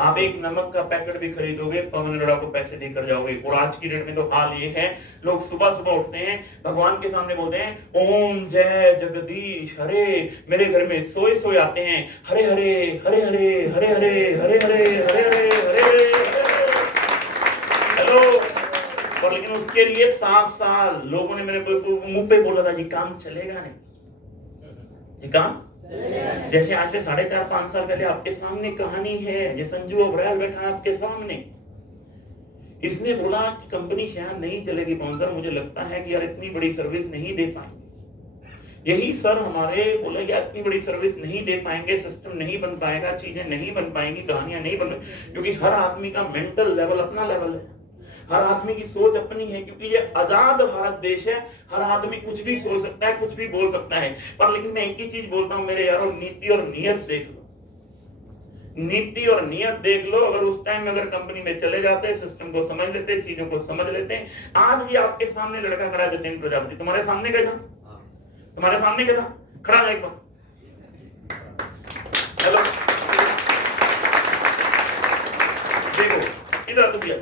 आप एक नमक का पैकेट भी खरीदोगे, पवन अरोड़ा को पैसे देकर जाओगे। और आज की डेट में तो हाल ये है, लोग सुबह सुबह उठते हैं, भगवान के सामने बोलते हैं ओम जय जगदीश हरे, मेरे घर में सोए सोए आते हैं हरे हरे हरे हरे हरे हरे हरे हरे हरे हरे हरे। हेलो, और लेकिन उसके लिए 7 साल लोगों ने मेरे मुंह पे बोला था ये काम चलेगा नहीं, ये काम जैसे आज से 4.5-5 साल पहले आपके सामने कहानी है। ये संजू अब्राहल बैठा है आपके सामने, इसने बोला कि कंपनी शायद नहीं चलेगी पवन सर, मुझे लगता है कि यार इतनी बड़ी सर्विस नहीं दे पाएंगे। यही सर हमारे बोले कि इतनी बड़ी सर्विस नहीं दे पाएंगे, सिस्टम नहीं बन पाएगा, चीजें नहीं बन पाएंगी, कहानियां नहीं बन, क्योंकि हर आदमी का मेंटल लेवल अपना लेवल है, हर आदमी की सोच अपनी है। क्योंकि ये आजाद भारत देश है, हर आदमी कुछ भी सोच सकता है, कुछ भी बोल सकता है। पर लेकिन मैं एक ही चीज बोलता हूं मेरे यारों, नीति और नियत देख लो, नीति और नियत देख लो। अगर उस टाइम में अगर कंपनी में चले जाते, सिस्टम को समझ लेते, चीजों को समझ लेते। आज ये आपके सामने लड़का खड़ा है जतिन प्रजापति, तुम्हारे सामने क्या था? तुम्हारे सामने क्या था? खड़ा है एक बार। हेलो, देखो इधर तो दिया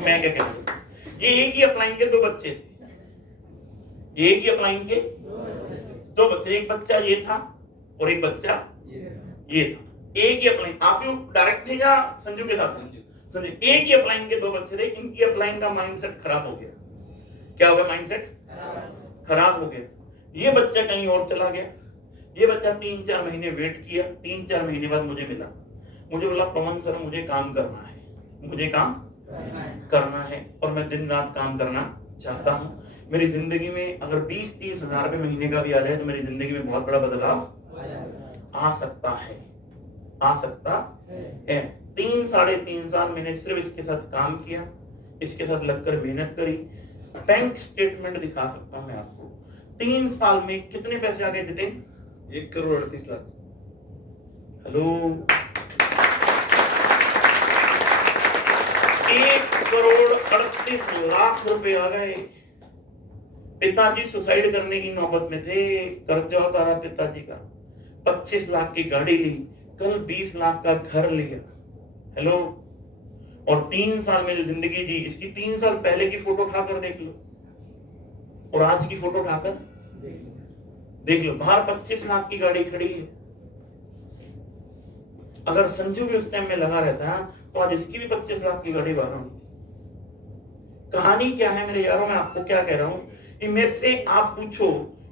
मैं क्या कह रहा हूं, ये एक ही अपलाइन के 2 बच्चे थे, एक ही अपलाइन के 2 बच्चे, एक बच्चा ये था और एक बच्चा ये था। एक ही अपलाइन, आप भी डायरेक्ट थे या संजू के साथ? संजू। एक ही अपलाइन के 2 बच्चे थे, इनकी अपलाइन का माइंडसेट खराब हो गया। क्या हो गया? माइंडसेट खराब हो गया। ये बच्चा कहीं और चला गया, ये बच्चा 3-4 महीने वेट किया, 3-4 महीने बाद मुझे मिला, मुझे बोला पवन सर मुझे काम करना है, मुझे काम करना है और मैं दिन रात काम करना चाहता हूं। मेरी जिंदगी में अगर 20-30 हजार रुपए महीने का भी आ जाए तो मेरी जिंदगी में बहुत बड़ा बदलाव आ सकता है, आ सकता है। 3-3.5 साल मैंने सिर्फ इसके साथ काम किया, इसके साथ लगकर मेहनत करी। बैंक स्टेटमेंट दिखा सकता हूं मैं आपको। 3 साल में कितने पैसे आ गए जितेन? 1 करोड़ 38 लाख। हेलो, 1 करोड़ 38 लाख रुपए आ गए। पिताजी सुसाइड करने की नौबत में थे, कर्जा उतारा पिताजी का, 25 लाख की गाड़ी ली, कल 20 लाख का घर लिया। हेलो, और 3 साल में जो जिंदगी जी, इसकी 3 साल पहले की फोटो उठाकर देख लो और आज की फोटो उठाकर देख लो। बाहर 25 लाख की गाड़ी खड़ी है। अगर संजू भी उस टाइम में लगा रहता है तो आज इसकी भी 25 लाख की गाड़ी बाहर होगी। कहानी क्या है मेरे यारों, मैं आपको क्या कह रहा हूं कि मेरे से आप पूछो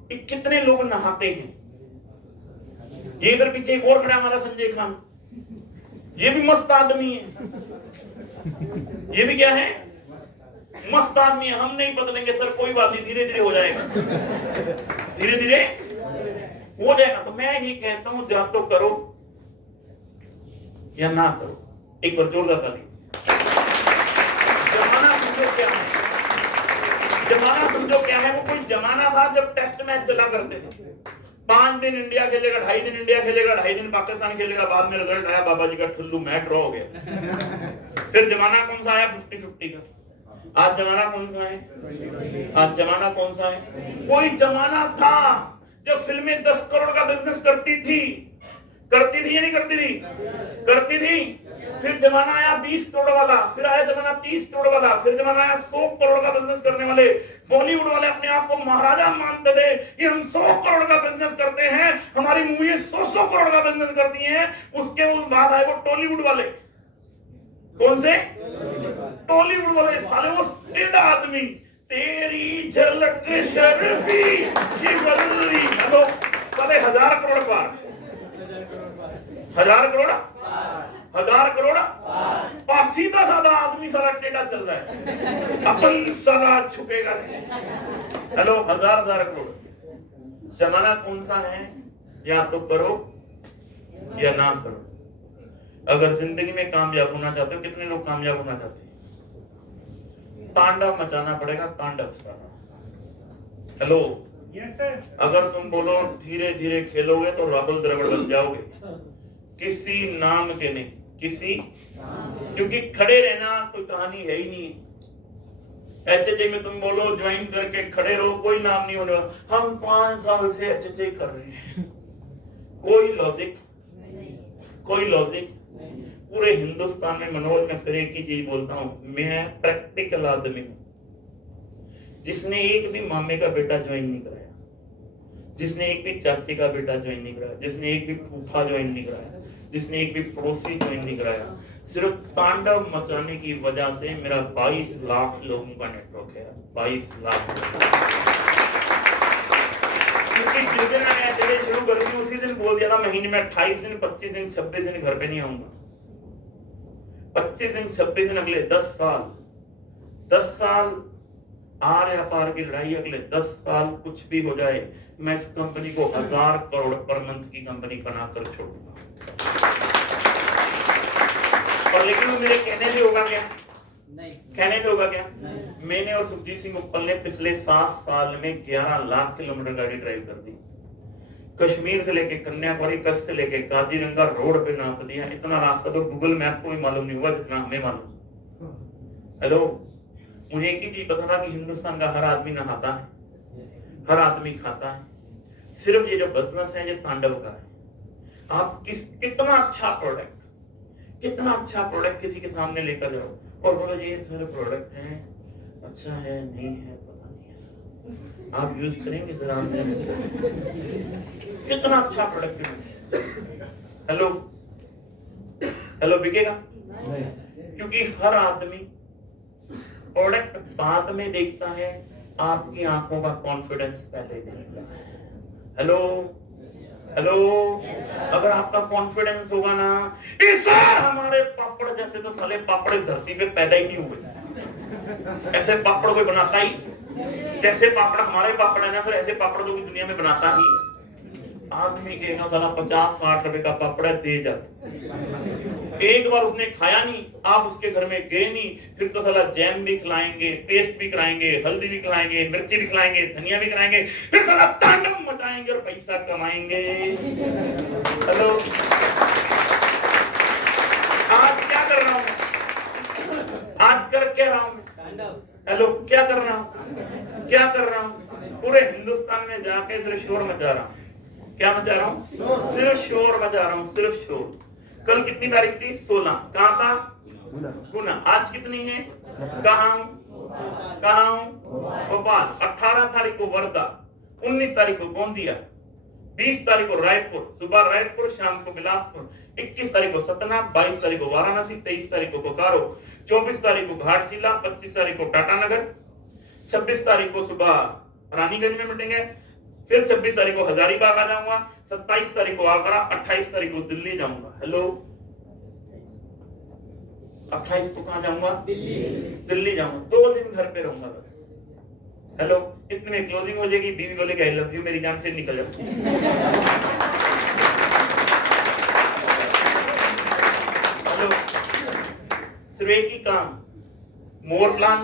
कि कितने लोग नहाते हैं। ये इधर पीछे एक और खड़ा हमारा संजय खान, ये भी मस्त आदमी है। ये भी क्या है, मस्त आदमी है। हम नहीं बदलेंगे सर, कोई बात नहीं, धीरे धीरे हो जाएगा, धीरे धीरे हो जाएगा। तो मैं ये कहता हूं, या तो करो या ना करो। एक बार जोरदार ताली। जमाना समझो क्या है, जमाना समझो क्या है। वो कोई जमाना था जब टेस्ट मैच चला करते थे। 5 दिन इंडिया खेलेगा, 2.5 दिन इंडिया खेलेगा, 2.5 दिन पाकिस्तान खेलेगा। बाद में रिजल्ट आया, बाबा जी का ठुल्लू, मैच ड्रॉ हो गया। फिर जमाना कौन सा आया, 50-50 का। आज जमाना कौन सा है, आज जमाना कौन सा है। कोई जमाना था जब फिल्में 10 करोड़ का बिजनेस करती थी या नहीं करती थी, करती थी। फिर जमाना आया 20 करोड़ वाला, फिर आया जमाना 30 करोड़ वाला, फिर जमाना आया 100 करोड़ का बिजनेस करने वाले। बॉलीवुड वाले अपने आप को महाराजा मानते थे कि हम 100 करोड़ का बिजनेस करते हैं, हमारी मूवी 100 करोड़ का बिजनेस करती हैं। उसके बाद आए वो टॉलीवुड वाले। कौन से, टॉलीवुड वाले। साले वो टेढ़ा आदमी, तेरी झलक शर्फी जिगरी, हेलो साले 1000 करोड़ पार, 1000 करोड़, 1000 करोड़ पार। सीधा साधा आदमी सारा टेढ़ा चल रहा है, अपन साला छुपेगा नहीं। हेलो, 1000 करोड़। जमाना कौन सा है, या तो करो या ना करो। अगर जिंदगी में कामयाब होना चाहते हो, कितने लोग कामयाब होना चाहते हैं, तांडव मचाना पड़ेगा, तांडव सारा। हेलो, अगर तुम बोलो धीरे धीरे खेलोगे तो राहुल द्रविड़ बन जाओगे, किसी नाम के नहीं, किसी, क्योंकि खड़े रहना कोई कहानी है ही नहीं। एचएचए में तुम बोलो ज्वाइन करके खड़े रहो, कोई नाम नहीं होने वाला। हम 5 साल से एचएचए कर रहे हैं, कोई लॉजिक, कोई लॉजिक। पूरे हिंदुस्तान में मनोज, मैं फिर एक ही चीज बोलता हूं, मैं प्रैक्टिकल आदमी हूं। जिसने एक भी मामे का बेटा ज्वाइन नहीं कराया, जिसने एक भी चाचे का बेटा ज्वाइन नहीं कराया, जिसने एक भी फूफा ज्वाइन नहीं कराया, जिसने एक भी पड़ोसी ज्वाइन नहीं कराया, सिर्फ तांडव मचाने की वजह से मेरा 22 लाख लोगों का नेटवर्क है। 22 लाख। क्योंकि जिस दिन मैं एचएचए शुरू कर दी, उसी दिन बोल दिया था महीने में 28 दिन, 25 दिन, 26 दिन घर पे नहीं आऊंगा। 25 दिन, 26 दिन, अगले 10 साल, 10 साल आर या पार की लड़ाई। अगले 10 साल कुछ भी हो जाए, मैं इस कंपनी को 1000 करोड़ पर मंथ की कंपनी बनाकर छोड़ूंगा। और लेकिन मेरे कहने से होगा क्या, नहीं कहने से होगा क्या। मैंने और सुखजीत सिंह उपल ने पिछले 7 साल में 11 लाख किलोमीटर गाड़ी ड्राइव कर दी। कश्मीर से लेके कन्याकुमारी, कच्छ से लेके काजीरंगा रोड पे नाप दिया। इतना रास्ता तो गूगल मैप को भी मालूम नहीं हुआ जितना हमें मालूम। हेलो, मुझे एक ही चीज पता था कि हिंदुस्तान का हर आदमी नहाता है, हर आदमी खाता है। सिर्फ ये जो बिजनेस है, ये तांडव का है। आप कितना अच्छा प्रोडक्ट, कितना अच्छा प्रोडक्ट किसी के सामने लेकर जाओ और बोलो ये सारे प्रोडक्ट है, अच्छा है नहीं है पता नहीं है, आप यूज करेंगे सर, आप कितना अच्छा प्रोडक्ट है। हेलो, हेलो, बिकेगा? क्योंकि हर आदमी प्रोडक्ट बाद में देखता है, आपकी आंखों का कॉन्फिडेंस पहले देखता है। हेलो, हेलो, अगर आपका कॉन्फिडेंस होगा ना, सर हमारे पापड़ जैसे तो साले पापड़ धरती पे पैदा ही नहीं हुए। ऐसे पापड़ कोई बनाता ही, जैसे पापड़ हमारे पापड़ है ना सर, ऐसे पापड़ तो दुनिया में बनाता ही। आदमी कहेगा साला 50-60 रुपए का पापड़ है, दे जाते। एक बार उसने खाया नहीं, आप उसके घर में गए नहीं, फिर तो साला जैम भी खिलाएंगे, पेस्ट भी खिलाएंगे, हल्दी भी खिलाएंगे, मिर्ची भी खिलाएंगे, धनिया भी खिलाएंगे, फिर साला तांडव मचाएंगे और पैसा कमाएंगे। हेलो, आज क्या कर रहा हूं, आज कर क्या रहा हूं, हेलो क्या कर रहा हूं, क्या कर रहा हूं, पूरे हिंदुस्तान में जाके सिर्फ शोर मचा रहा हूं क्या मचा रहा हूँ? सिर्फ शोर मचा रहा हूँ, सिर्फ शोर। कल कितनी तारीख थी? 16। कहाँ था? गुना। आज कितनी है? कहाँ हूँ? भोपाल। 18 तारीख को वर्धा, 19 तारीख को गोंदिया, 20 तारीख को रायपुर, सुबह रायपुर, शाम को बिलासपुर, 21 तारीख को सतना, 22 तारीख को वाराणसी, 23 तारीख को बोकारो, 24 तारीख को घाटशिला, 25 तारीख को टाटानगर, 26 तारीख को सुबह रानीगंज में मिलेंगे, फिर 26 तारीख को हजारीबाग आ जाऊंगा, 27 तारीख को आगरा, 28 तारीख को दिल्ली जाऊंगा। हेलो, 28 को कहां जाऊंगा? दिल्ली जाऊंगा। 2 दिन घर पे रहूंगा बस। हेलो, इतने में क्लोजिंग हो जाएगी, बीवी बोलेगी आई लव यू, मेरी जान से निकल जाओ। हेलो, सिर्फ एक ही काम, more plan,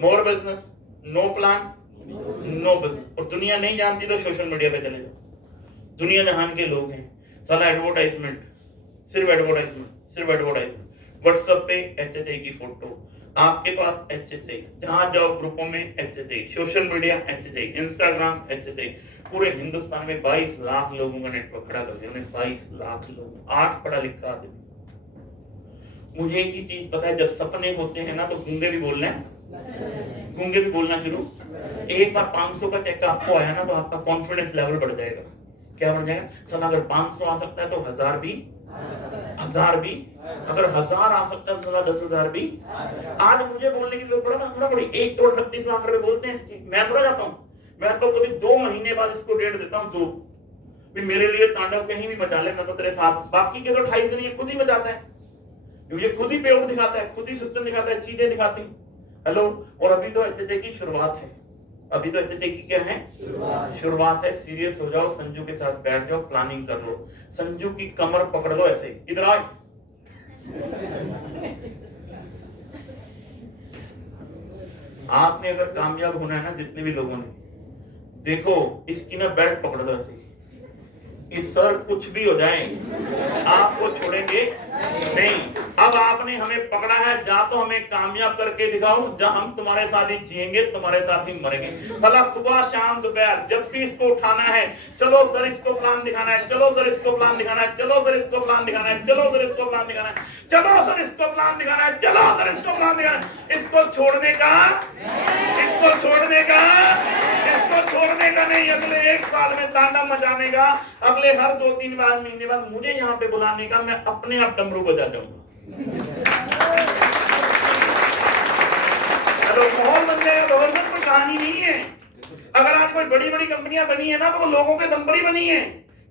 more business, no plan, no business. और दुनिया नहीं जानती तो सोशल मीडिया पे चले जाओ। दुनिया जहान के लोग हैं, साला एडवर्टाइजमेंट, सिर्फ एडवर्टाइजमेंट, सिर्फ एडवर्टाइजमेंट। व्हाट्सएप पे HHI की फोटो, आपके पास HHI, जहां जाओ ग्रुपों में HHI, social media HHI, Instagram HHI। पूरे हिंदुस्तान में 22 लाख लोगों का नेटवर्क खड़ा कर दिया। 22 लाख लोग, 8 पढ़ा लिखा आदमी। मुझे एक ही चीज पता है, जब सपने होते हैं ना तो गूंगे भी बोलना है, गूंगे भी बोलना शुरू। एक बार 500 का चेक आपको आया ना तो आपका कॉन्फिडेंस लेवल बढ़ जाएगा। क्या बढ़ जाएगा? सर अगर 500 आ सकता है तो 1000 भी, 1000 भी, अगर 1000 आ सकता है तो 10,000 भी। आज मुझे बोलने की जरूरत पड़ा ना, थोड़ा बड़ी 1 करोड़ 38 लाख रुपए बोलते हैं इसकी। मैं थोड़ा जाता हूँ, मैं तो कभी 2 महीने बाद इसको डेट देता हूँ, 2 भी मेरे लिए तांडव कहीं भी मचा ले, मैं तो तेरे साथ। बाकी के तो 28 दिन ये खुद ही मचाता है, ये खुद ही पेड़ दिखाता है, खुद ही सिस्टम दिखाता है, चीजें दिखाती। हेलो, और अभी तो HHI की शुरुआत है, अभी तो HHI की क्या है? शुरुआत है। सीरियस हो जाओ, संजू के साथ बैठ जाओ, प्लानिंग कर लो, संजू की कमर पकड़ लो ऐसे, इधर आओ। आपने अगर कामयाब होना है ना, जितने भी लोगों ने, देखो इसकी ना बेल्ट पकड़ लो ऐसे, इस सर कुछ भी हो जाए आपको छोड़ेंगे नहीं। अब आपने हमें पकड़ा है, जा तो हमें कामयाब करके दिखाओ, जब हम तुम्हारे साथ ही जिएंगे, तुम्हारे साथ ही मरेंगे। भला सुबह शाम दोपहर जब भी इसको उठाना है, चलो सर इसको प्लान दिखाना है, चलो सर इसको प्लान दिखाना है, चलो सर इसको प्लान दिखाना है, चलो सर इसको प्लान दिखाना है, चलो सर इसको प्लान दिखाना है, चलो सर इसको प्लान दिखाना है। इसको छोड़ने का, इसको छोड़ने का, इसको छोड़ने का नहीं। अगले 1 साल में तांडव मचाने का, अगले हर 2-3 महीने बाद मुझे यहाँ पे बुलाने का, मैं अपने आप डमरू बजा जाऊंगा। माहौल बन जाएगा। गवर्नमेंट कोई कहानी नहीं है। अगर आज कोई बड़ी बड़ी कंपनियां बनी है ना तो वो लोगों के दम पर ही बनी है,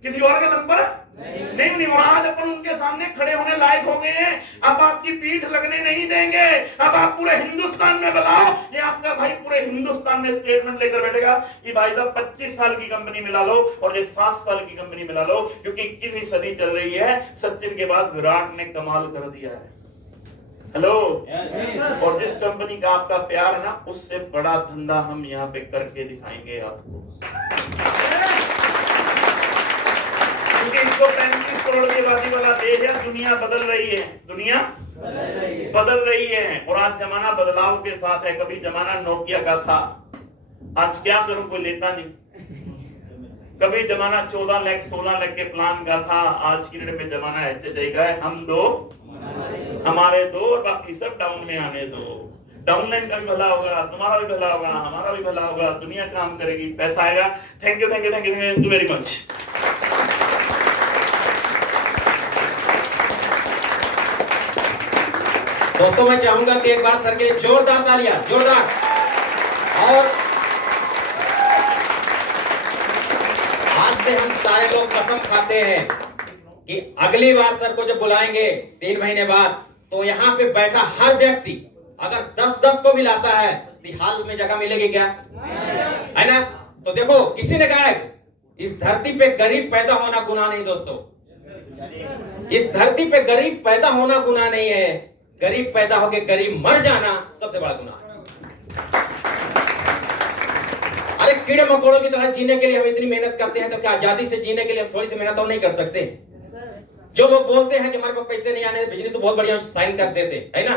किसी और के दम पर नहीं बनी। और आज अपन उनके सामने खड़े होने लायक हो गए हैं। अब आपकी पीठ लगने नहीं देंगे। अब आप पूरे हिंदुस्तान में बुलाओ, ये आपका भाई पूरे हिंदुस्तान में स्टेटमेंट लेकर बैठेगा कि भाई साहब 25 साल की कंपनी मिला लो और ये 7 साल की कंपनी मिला लो, क्योंकि 21वीं सदी चल रही है। सचिन के बाद विराट ने कमाल कर दिया है। हेलो, और जिस कंपनी का आपका प्यार है ना, उससे बड़ा धंधा हम यहाँ पे करके दिखाएंगे आपको। क्योंकि इसको 35 करोड़ की आबादी वाला देश है। दुनिया बदल रही है, दुनिया बदल रही है। और आज जमाना बदलाव के साथ है। कभी जमाना नोकिया का था, आज क्या करूं कोई लेता नहीं। कभी जमाना 14 लाख 16 लाख के प्लान का था, आज की डेट में जमाना HHI का है। हम दो, हमारे दो, और बाकी सब डाउन में आने दो। डाउनलाइन का भी भला होगा, तुम्हारा भी भला होगा, हमारा भी भला होगा, दुनिया काम करेगी, पैसा आएगा। Thank you, thank you, thank you, thank you very much. दोस्तों मैं चाहूंगा कि एक बार सर के लिए जोरदार तालियां, जोरदार। और आज से हम सारे लोग कसम खाते हैं कि अगली बार सर को जब बुलाएंगे 3 महीने बाद, तो यहाँ पे बैठा हर व्यक्ति अगर 10-10 को भी लाता है तो हाल में जगह मिलेगी क्या? है ना? तो देखो, किसी ने कहा है इस धरती पे गरीब पैदा होना गुनाह नहीं। दोस्तों, इस धरती पे गरीब पैदा होना गुनाह नहीं है, गरीब पैदा होके गरीब मर जाना सबसे बड़ा गुनाह है। अरे कीड़े मकोड़ों की तरह जीने के लिए हम इतनी मेहनत करते हैं, तो क्या आजादी से जीने के लिए हम थोड़ी सी मेहनत और नहीं कर सकते? जो लोग बोलते हैं कि हमारे पास पैसे नहीं आने, बिजनेस तो बहुत बढ़िया साइन कर देते है ना।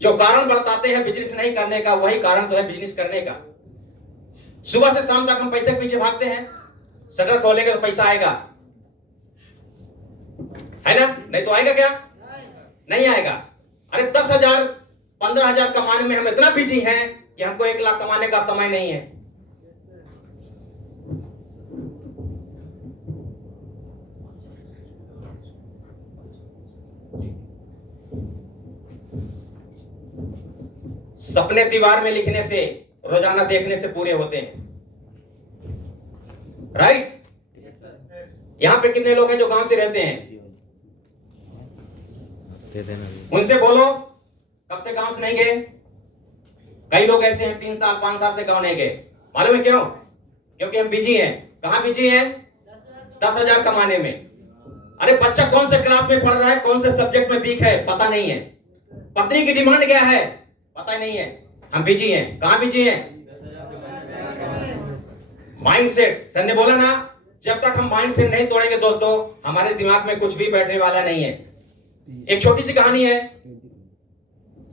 जो कारण बताते हैं बिजनेस नहीं करने का, वही कारण तो है बिजनेस करने का। सुबह से शाम तक हम पैसे के पीछे भागते हैं, शटर खोलेंगे तो पैसा आएगा, है ना? नहीं तो आएगा क्या? नहीं आएगा। अरे 10,000 15,000 कमाने में हम इतना बिजी हैं कि हमको 1 लाख कमाने का समय नहीं है। सपने दीवार में लिखने से, रोजाना देखने से पूरे होते हैं, राइट? यहां पे कितने लोग हैं जो गांव से रहते हैं? उनसे बोलो कब से गांव से नहीं गए? कई लोग ऐसे हैं 3 साल 5 साल से गांव नहीं गए। मालूम है क्यों? क्योंकि हम बिजी हैं। कहां बिजी हैं? 10,000 कमाने में। अरे बच्चा कौन से क्लास में पढ़ रहा है, कौन से सब्जेक्ट में वीक है, पता नहीं है। पत्नी की डिमांड क्या है, पता नहीं है। हम बिजी हैं। कहां बिजी हैं? माइंडसेट। सर ने बोला ना, जब तक हम माइंडसेट नहीं तोड़ेंगे दोस्तों, हमारे दिमाग में कुछ भी बैठने वाला नहीं है। एक छोटी सी कहानी है।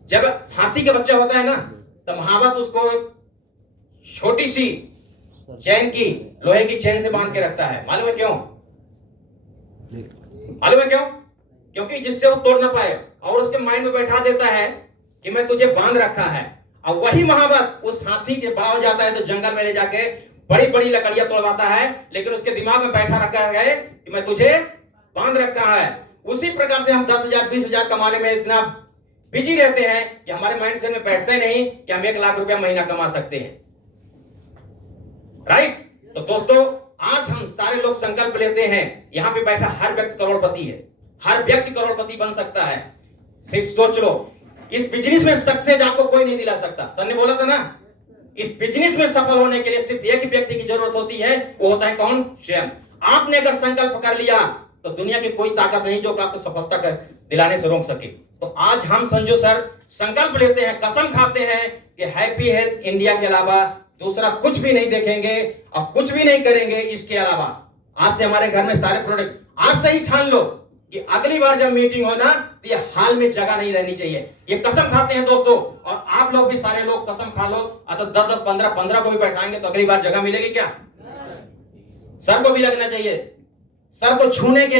जब हाथी का बच्चा होता है ना, तब महावत उसको छोटी सी चैन की, लोहे की चैन से बांध के रखता है। मालूम है क्यों? मालूम है क्यों? क्योंकि जिससे वो तोड़ ना पाए, और उसके माइंड में बैठा देता है कि मैं तुझे बांध रखा है। अब वही महावत उस हाथी के बड़ा हो जाता है तो जंगल में ले जाके बड़ी बड़ी लकड़ियां तोड़वाता है, लेकिन उसके दिमाग में बैठा रखा है कि मैं तुझे बांध रखा है। उसी प्रकार से हम 10,000 20,000 कमाने में इतना बिजी रहते हैं कि हमारे माइंड से में बैठते नहीं कि हम 1 लाख रुपया महीना कमा सकते हैं, राइट? तो दोस्तों, आज हम सारे लोग संकल्प लेते हैं। यहां पे बैठा हर व्यक्ति करोड़पति है, हर व्यक्ति करोड़पति बन सकता है। सिर्फ सोच लो, इस बिजनेस में सक्सेस आपको कोई नहीं दिला सकता। सर ने बोला था ना, इस बिजनेस में सफल होने के लिए सिर्फ एक ही व्यक्ति की जरूरत होती है, वो होता है कौन? स्वयं। आपने अगर संकल्प कर लिया तो दुनिया की कोई ताकत नहीं जो आपको सफलता कर दिलाने से रोक सके। तो आज हम संजू सर संकल्प लेते हैं, कसम खाते हैं कि हैप्पी हेल्थ इंडिया के अलावा दूसरा कुछ भी नहीं देखेंगे और कुछ भी नहीं करेंगे इसके अलावा। आज से हमारे घर में सारे प्रोडक्ट, आज से ही ठान लो कि अगली बार जब मीटिंग हो ना, तो ये हाल में जगह नहीं रहनी चाहिए। ये कसम खाते हैं दोस्तों, और आप लोग भी सारे लोग कसम खा लो। अगर 10 15 को भी बैठाएंगे तो अगली बार जगह मिलेगी क्या? सर को भी लगना चाहिए, सर को छूने के